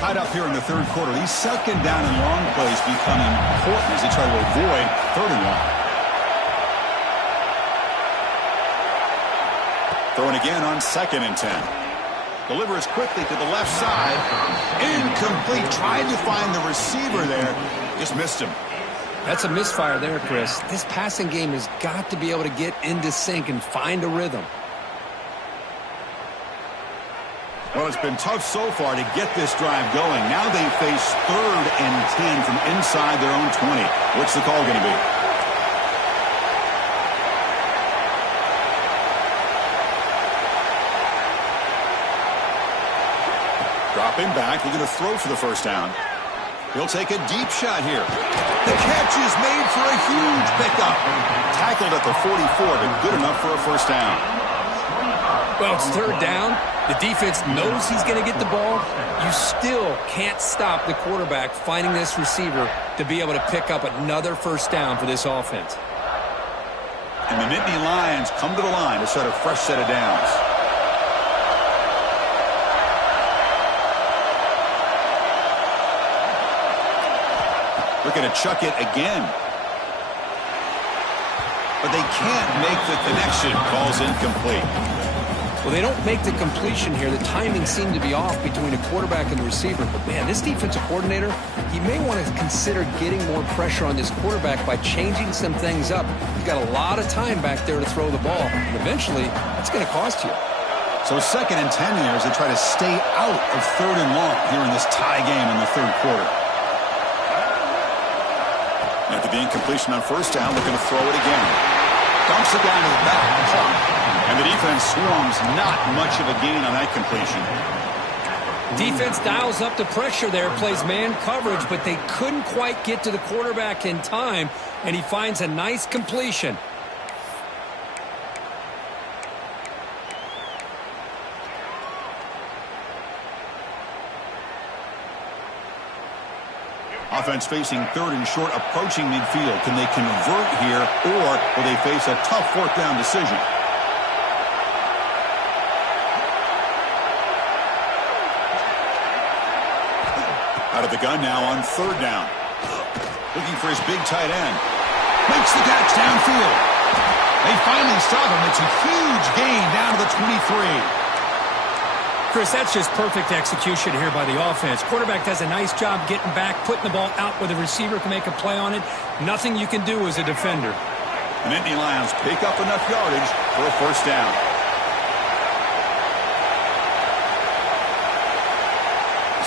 Tied up here in the third quarter. These second down and long plays become important as they try to avoid 3rd and long. Throwing again on 2nd and 10. Delivers quickly to the left side. Incomplete. Tried to find the receiver there. Just missed him. That's a misfire there, Chris. This passing game has got to be able to get into sync and find a rhythm. Well, it's been tough so far to get this drive going. Now they face 3rd and 10 from inside their own 20. What's the call going to be? Dropping back, looking to throw for the first down. He'll take a deep shot here. The catch is made for a huge pickup. Tackled at the 44, but good enough for a first down. Well, it's 3rd down. The defense knows he's going to get the ball. You still can't stop the quarterback finding this receiver to be able to pick up another first down for this offense. And the Nittany Lions come to the line to set a fresh set of downs. Looking to chuck it again. But they can't make the connection. Ball's incomplete. Well, they don't make the completion here. The timing seemed to be off between a quarterback and the receiver. But, man, this defensive coordinator, he may want to consider getting more pressure on this quarterback by changing some things up. He's got a lot of time back there to throw the ball. And eventually, that's going to cost you. So 2nd and 10 here as they try to stay out of 3rd and long here in this tie game in the 3rd quarter. After the incompletion on first down, looking to throw it again. Dumps it down to the back. And the defense swarms. Not much of a gain on that completion. Defense dials up the pressure there, plays man coverage, but they couldn't quite get to the quarterback in time, and he finds a nice completion. Offense facing 3rd and short, approaching midfield. Can they convert here, or will they face a tough 4th down decision? Out of the gun now on 3rd down. Looking for his big tight end. Makes the catch downfield. They finally stop him. It's a huge gain down to the 23. Chris, that's just perfect execution here by the offense. Quarterback does a nice job getting back, putting the ball out where the receiver can make a play on it. Nothing you can do as a defender. The Nittany Lions pick up enough yardage for a first down.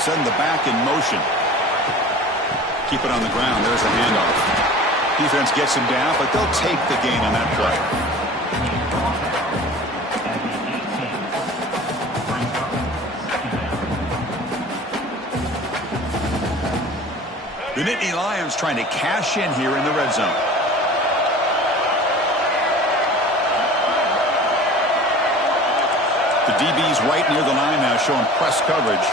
Send the back in motion. Keep it on the ground. There's the handoff. Defense gets him down, but they'll take the gain on that play. The Nittany Lions trying to cash in here in the red zone. The DB's right near the line now, showing press coverage.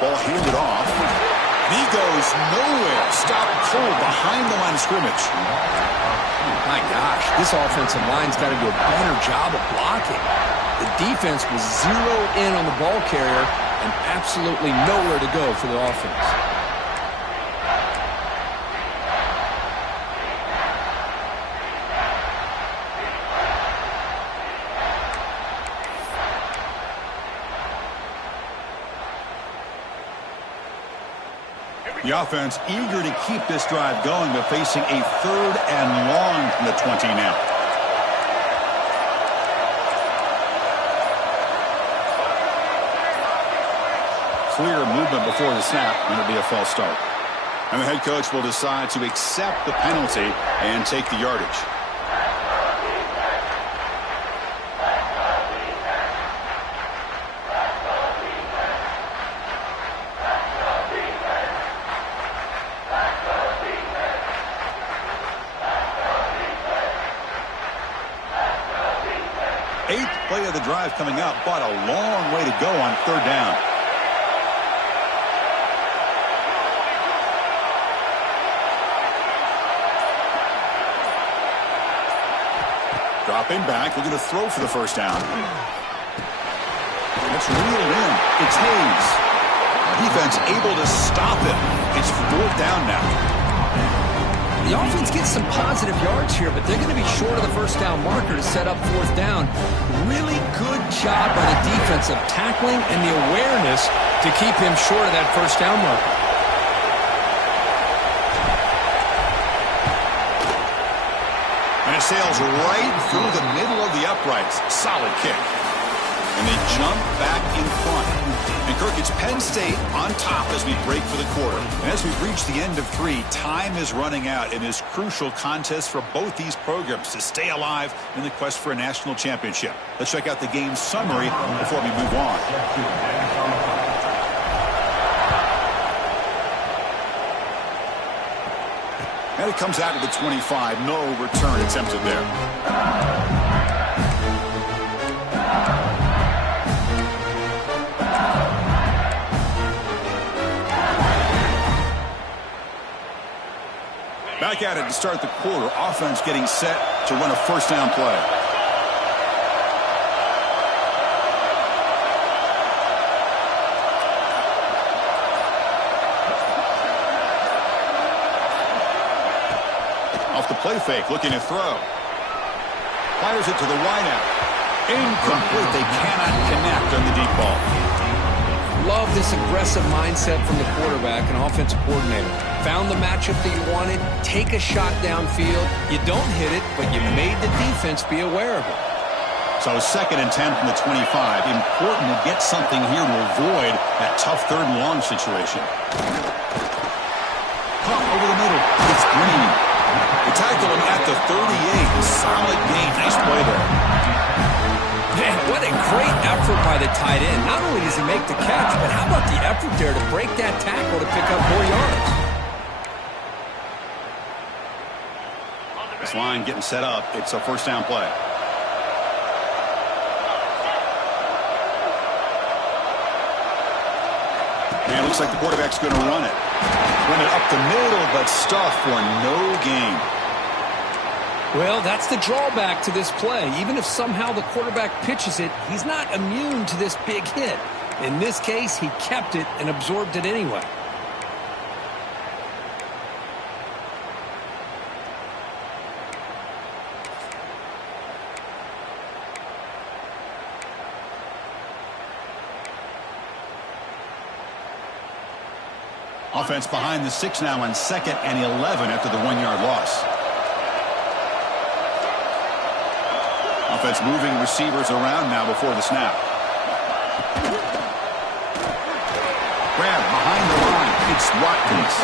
Ball handed off. And he goes nowhere. Stopped cold behind the line of scrimmage. My gosh, this offensive line's got to do a better job of blocking. The defense was zeroed in on the ball carrier and absolutely nowhere to go for the offense. The offense eager to keep this drive going, but facing a 3rd and long from the 20 now. Clear movement before the snap, and it'll be a false start. And the head coach will decide to accept the penalty and take the yardage. Eighth play of the drive coming up, but a long way to go on 3rd down. Dropping back, looking to throw for the first down. It's reeled in. It's Hayes. Defense able to stop him. It's 4th down now. The offense gets some positive yards here, but they're going to be short of the first down marker to set up 4th down. Really good job by the defense of tackling and the awareness to keep him short of that first down marker. And He sails right through the middle of the uprights. Solid kick. And they jump back in front. And Kirk, it's Penn State on top as we break for the quarter. And as we've reached the end of 3, time is running out in this crucial contest for both these programs to stay alive in the quest for a national championship. Let's check out the game summary before we move on. And it comes out to the 25. No return attempted there. Back at it to start the quarter. Offense getting set to run a first down play. Off the play fake, looking to throw. Fires it to the wideout. Incomplete. They cannot connect on the deep ball. Love this aggressive mindset from the quarterback and offensive coordinator. Found the matchup that you wanted. Take a shot downfield. You don't hit it, but you made the defense be aware of it. So 2nd and 10 from the 25. Important to get something here to avoid that tough 3rd and long situation. Caught over the middle. It's Green. They tackle him at the 38. Solid gain. Nice play there. Man, what a great effort by the tight end. Not only does he make the catch, but how about the effort there to break that tackle to pick up more yards? This line getting set up. It's a first down play. And it looks like the quarterback's going to run it. Run it up the middle, but stuff for no gain. Well, that's the drawback to this play. Even if somehow the quarterback pitches it, he's not immune to this big hit. In this case, he kept it and absorbed it anyway. Offense behind the 6 now on 2nd and 11 after the 1-yard loss. Offense moving receivers around now before the snap. Grab behind the line. It's Watkins.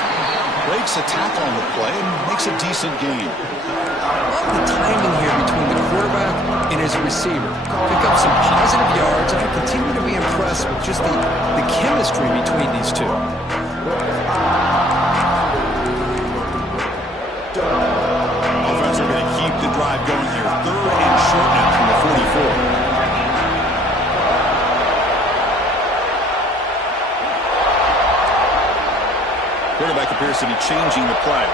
Breaks a tackle on the play and makes a decent gain. Love the timing here between the quarterback and his receiver. Pick up some positive yards, and I continue to be impressed with just the chemistry between these two. Offense are going to keep the drive going here. 3rd and short now from the 44. Quarterback appears to be changing the play.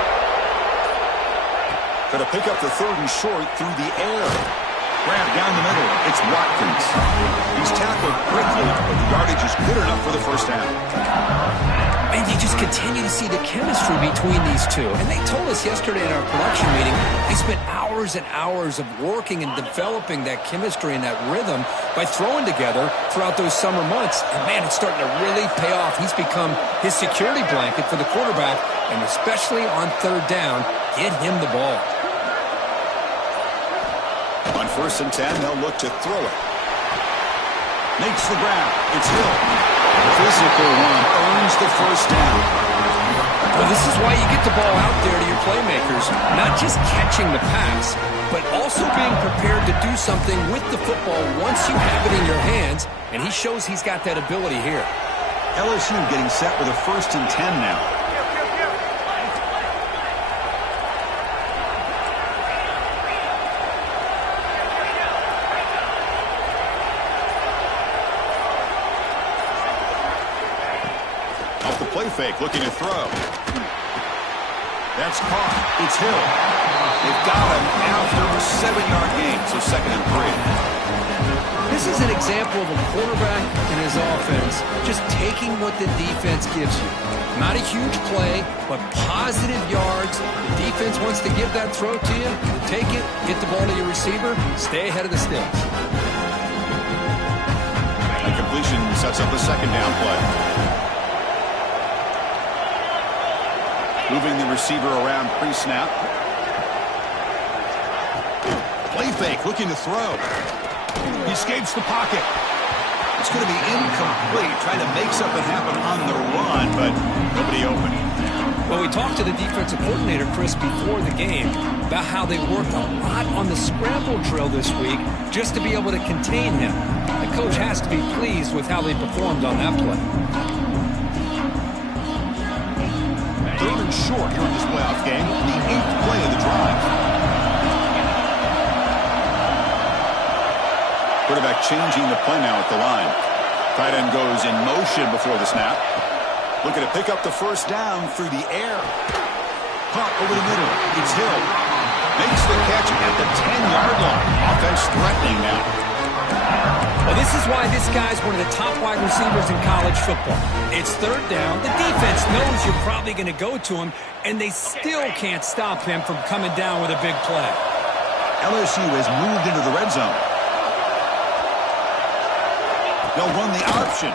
Going to pick up the 3rd and short through the air. Grab down the middle. It's Watkins. He's tackled quickly, but the yardage is good enough for the first down. And you just continue to see the chemistry between these two. And they told us yesterday in our production meeting, they spent hours and hours of working and developing that chemistry and that rhythm by throwing together throughout those summer months. And man, it's starting to really pay off. He's become his security blanket for the quarterback, and especially on 3rd down, get him the ball. On 1st and 10, they'll look to throw it. Makes the grab. It's Hill. Physical one earns the first down. Well, this is why you get the ball out there to your playmakers. Not just catching the pass, but also being prepared to do something with the football once you have it in your hands. And he shows he's got that ability here. LSU getting set with a 1st and 10 now. Play fake, looking to throw. That's caught. It's Hill. They've got him after a 7-yard gain, so 2nd and 3. This is an example of a quarterback and his offense just taking what the defense gives you. Not a huge play, but positive yards. The defense wants to give that throw to you. You take it, get the ball to your receiver, stay ahead of the sticks. And completion sets up a 2nd down play. Moving the receiver around pre-snap. Play fake, looking to throw. He escapes the pocket. It's going to be incomplete, trying to make something happen on the run, but nobody open. Well, we talked to the defensive coordinator, Chris, before the game about how they worked a lot on the scramble drill this week just to be able to contain him. The coach has to be pleased with how they performed on that play. 3rd and short here in this playoff game, the 8th play of the drive. Quarterback changing the play now at the line. Tight end goes in motion before the snap. Looking to pick up the first down through the air. Caught over the middle. It's Hill. Makes the catch at the 10-yard line. Offense threatening now. Well, this is why this guy's one of the top wide receivers in college football. It's 3rd down. The defense knows you're probably going to go to him, and they still can't stop him from coming down with a big play. LSU has moved into the red zone. They'll run the option.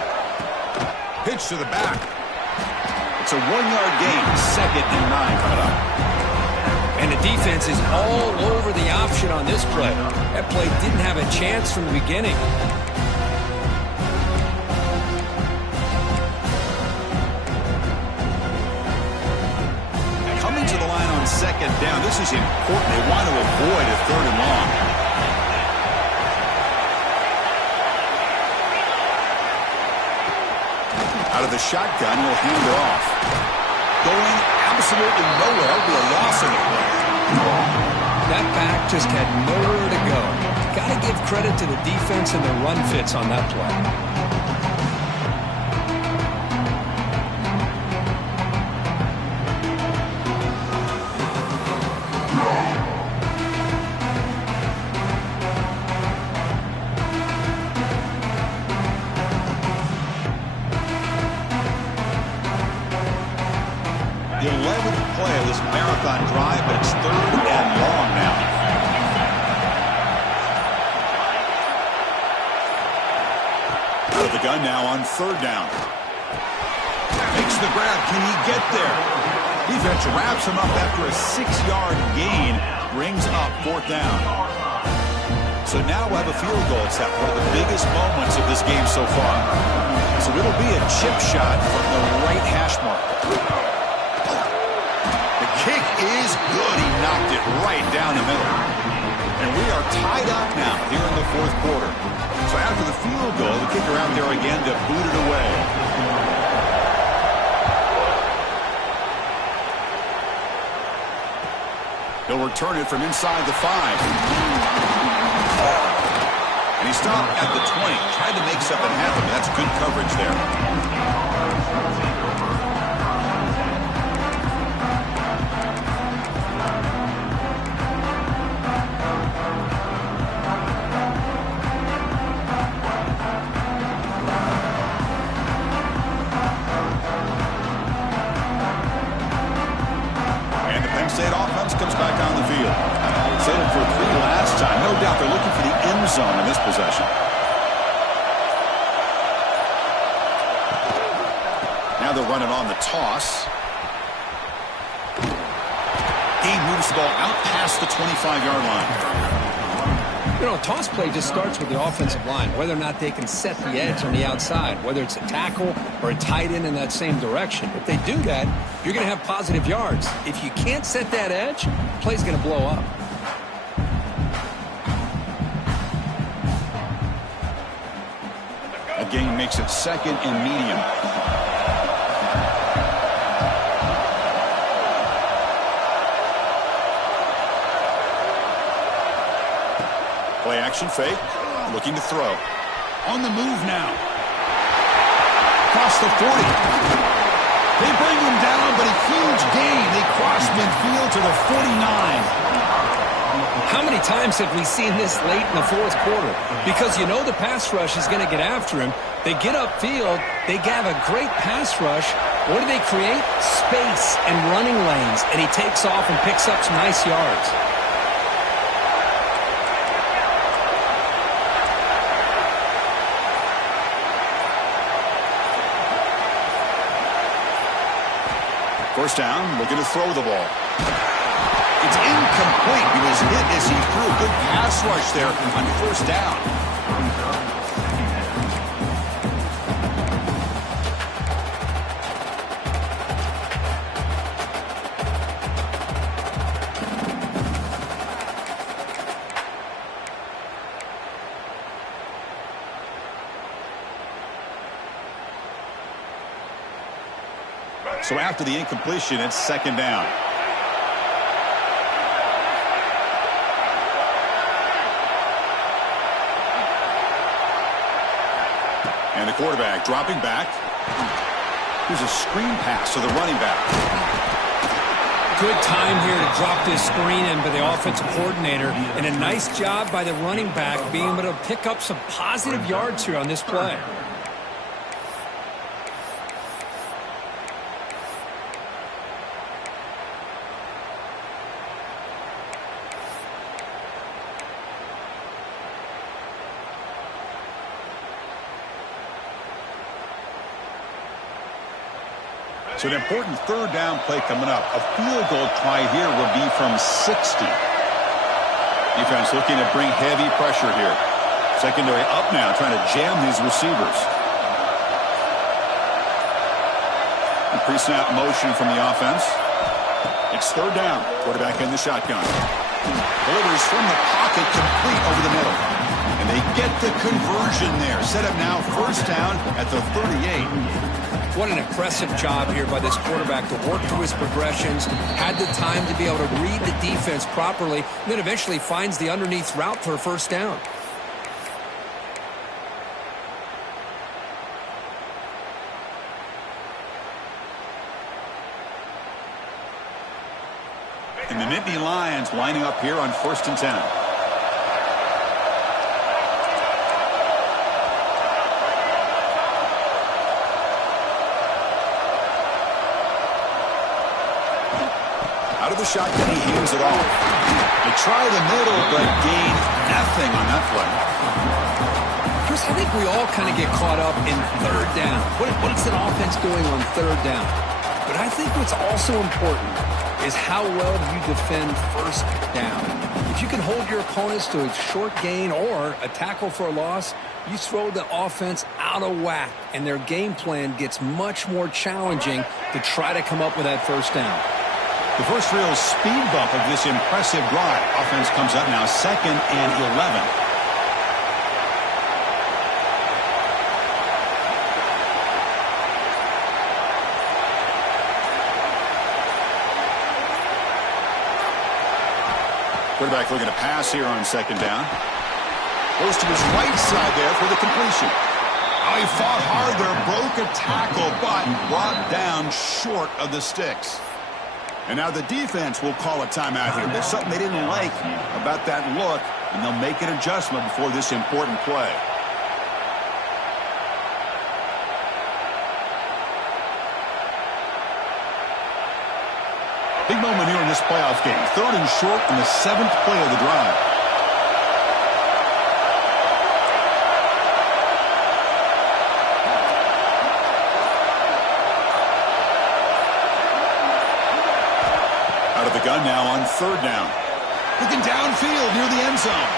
Pitch to the back. It's a 1-yard gain. 2nd and 9 coming up. And the defense is all over the option on this play. That play didn't have a chance from the beginning. Coming to the line on 2nd down. This is important. They want to avoid a 3rd and long. Out of the shotgun, he'll hand it off. Going absolutely nowhere. It'll be a loss in the play. That back just had nowhere to go. Got to give credit to the defense and the run fits on that play. The 11th play of this marathon drive, but it's 3rd and long now. Out of the gun now on 3rd down. Makes the grab. Can he get there? Defense wraps him up after a 6-yard gain. Brings up 4th down. So now we'll have a field goal attempt, one of the biggest moments of this game so far. So it'll be a chip shot from the right hash mark. Kick is good. He knocked it right down the middle. And we are tied up now here in the 4th quarter. So after the field goal, the kicker out there again to boot it away. He'll return it from inside the 5. And he stopped at the 20. Tried to make something happen, but that's good coverage there. Penn State offense comes back on the field. Settled for 3 last time. No doubt they're looking for the end zone in this possession. Now they're running on the toss. He moves the ball out past the 25-yard line. You know, a toss play just starts with the offensive line, whether or not they can set the edge on the outside, whether it's a tackle or a tight end in that same direction. If they do that, you're going to have positive yards. If you can't set that edge, the play's going to blow up. That gain makes it 2nd and medium. Play action fake. Looking to throw. On the move now. Across the 40. They bring him down, but a huge gain. They cross midfield to the 49. How many times have we seen this late in the 4th quarter? Because you know the pass rush is going to get after him. They get upfield. They have a great pass rush. What do they create? Space and running lanes. And he takes off and picks up some nice yards. First down, looking to throw the ball. It's incomplete. He was hit as he threw a good pass rush there on first down. So after the incompletion, it's second down. And the quarterback dropping back. Here's a screen pass to the running back. Good time here to drop this screen in by the offensive coordinator. And a nice job by the running back being able to pick up some positive yards here on this play. So an important third down play coming up. A field goal try here will be from 60. Defense looking to bring heavy pressure here. Secondary up now, trying to jam these receivers. And pre-snap motion from the offense. It's third down. Quarterback in the shotgun. Delivers from the pocket, complete over the middle. And they get the conversion there. Set up now first down at the 38. What an impressive job here by this quarterback to work through his progressions, had the time to be able to read the defense properly, and then eventually finds the underneath route for a first down. And the Nittany Lions lining up here on 1st and 10. Out of the shotgun, he hands it off. They try the middle, but gain nothing on that play. Chris, I think we all kind of get caught up in third down. What's an offense doing on third down? But I think what's also important is how well do you defend first down. If you can hold your opponents to a short gain or a tackle for a loss, you throw the offense out of whack, and their game plan gets much more challenging to try to come up with that first down. The first real speed bump of this impressive drive. Offense comes up now 2nd and 11. Quarterback looking to pass here on 2nd down. Goes to his right side there for the completion. Oh, he fought hard there, broke a tackle, but brought down short of the sticks. And now the defense will call a timeout here. There's something they didn't like about that look, and they'll make an adjustment before this important play. Big moment here in this playoff game. 3rd and short in the 7th play of the drive. The gun now on 3rd down. Looking downfield near the end zone.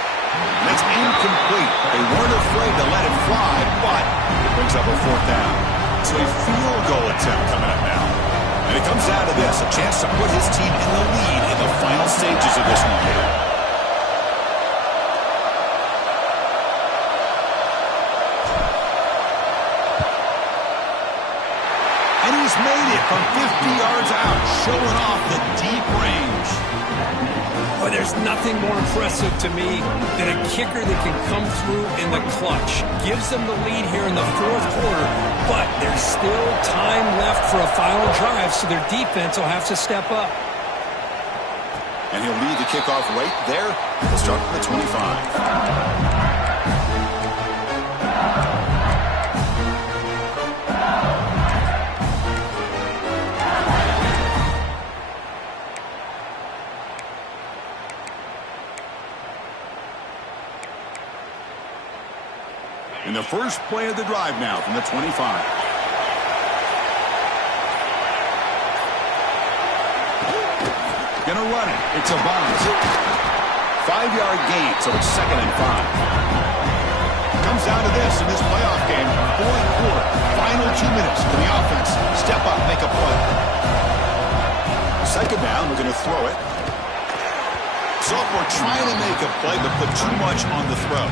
That's incomplete. They weren't afraid to let it fly, but it brings up a 4th down. So a field goal attempt coming up now. And it comes down to this, a chance to put his team in the lead in the final stages of this one here. And he's made it from 50 yards out, showing off the deep range. Boy, there's nothing more impressive to me than a kicker that can come through in the clutch. Gives them the lead here in the 4th quarter, but there's still time left for a final drive, so their defense will have to step up. And he'll lead the kickoff right there. He'll start from the 25. In the first play of the drive now from the 25. Gonna run it. It's a bomb. 5-yard gain, so it's 2nd and 5. Comes down to this in this playoff game. 4th quarter. Final 2 minutes. Can the offense step up, make a play? 2nd down. We're going to throw it. So we're trying to make a play, but put too much on the throw.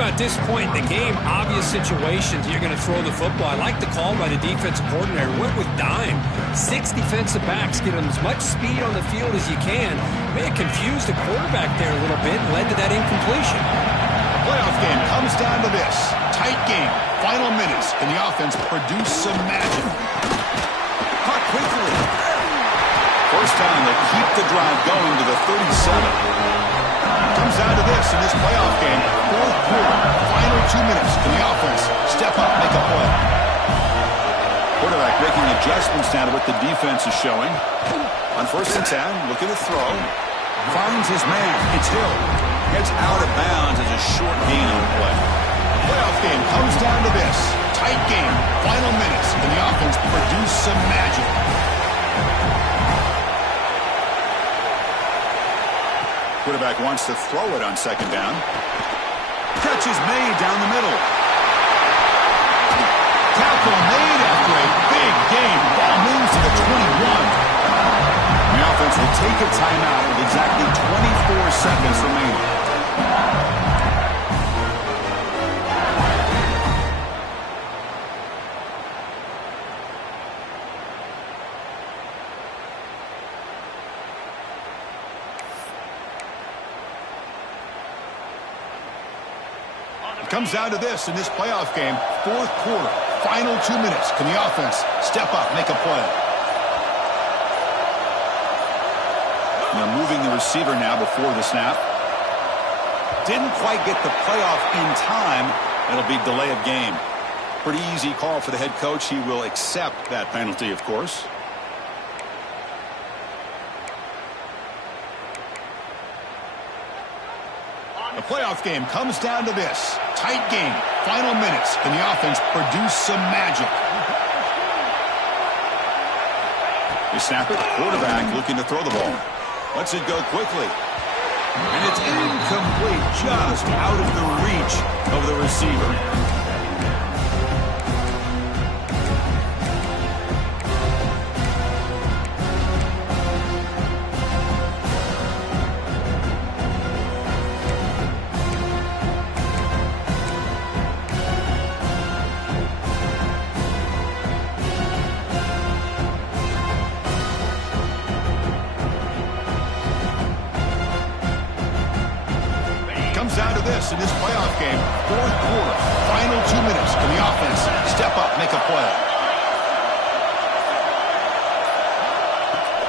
At this point in the game, obvious situations, you're going to throw the football. I like the call by the defensive coordinator. Went with dime. 6 defensive backs, get them as much speed on the field as you can. May have confused the quarterback there a little bit and led to that incompletion. Playoff game comes down to this. Tight game. Final minutes. Can the offense produce some magic? Caught quickly. First down, they keep the drive going to the 37. Comes down to this in this playoff game. 4th quarter. Final 2 minutes. Can the offense step up, make a play? Quarterback making adjustments now to what the defense is showing. On 1st and 10, looking to throw. Finds his man. It's Hill. Gets out of bounds as a short gain on play. The playoff game comes down to this. Tight game. Final minutes. Can the offense produce some magic? Quarterback wants to throw it on 2nd down. Catch is made down the middle. Tackle made after a big game. Ball moves to the 21. The offense will take a timeout with exactly 24 seconds remaining. Comes down to this in this playoff game. 4th quarter. Final 2 minutes. Can the offense step up, make a play? Now moving the receiver now before the snap. Didn't quite get the playoff in time. It'll be delay of game. Pretty easy call for the head coach. He will accept that penalty, of course. The playoff game comes down to this. Tight game. Final minutes. Can the offense produce some magic? They snap it. Quarterback looking to throw the ball. Lets it go quickly. And it's incomplete. Just out of the reach of the receiver. Down to this in this playoff game. 4th quarter. Final 2 minutes. Can the offense step up, make a play?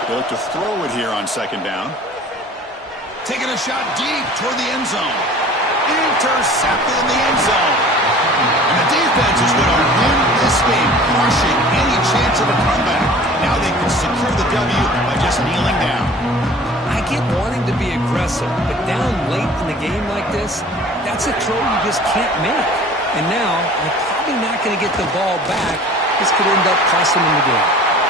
They look to throw it here on 2nd down. Taking a shot deep toward the end zone. Intercepted in the end zone. And the defense is going to win this game, crushing any chance of a comeback. Now they can secure the W by just kneeling down. I get wanting to be aggressive, but down late in the game like this, that's a throw you just can't make. And now, they're probably not going to get the ball back. This could end up costing them the game.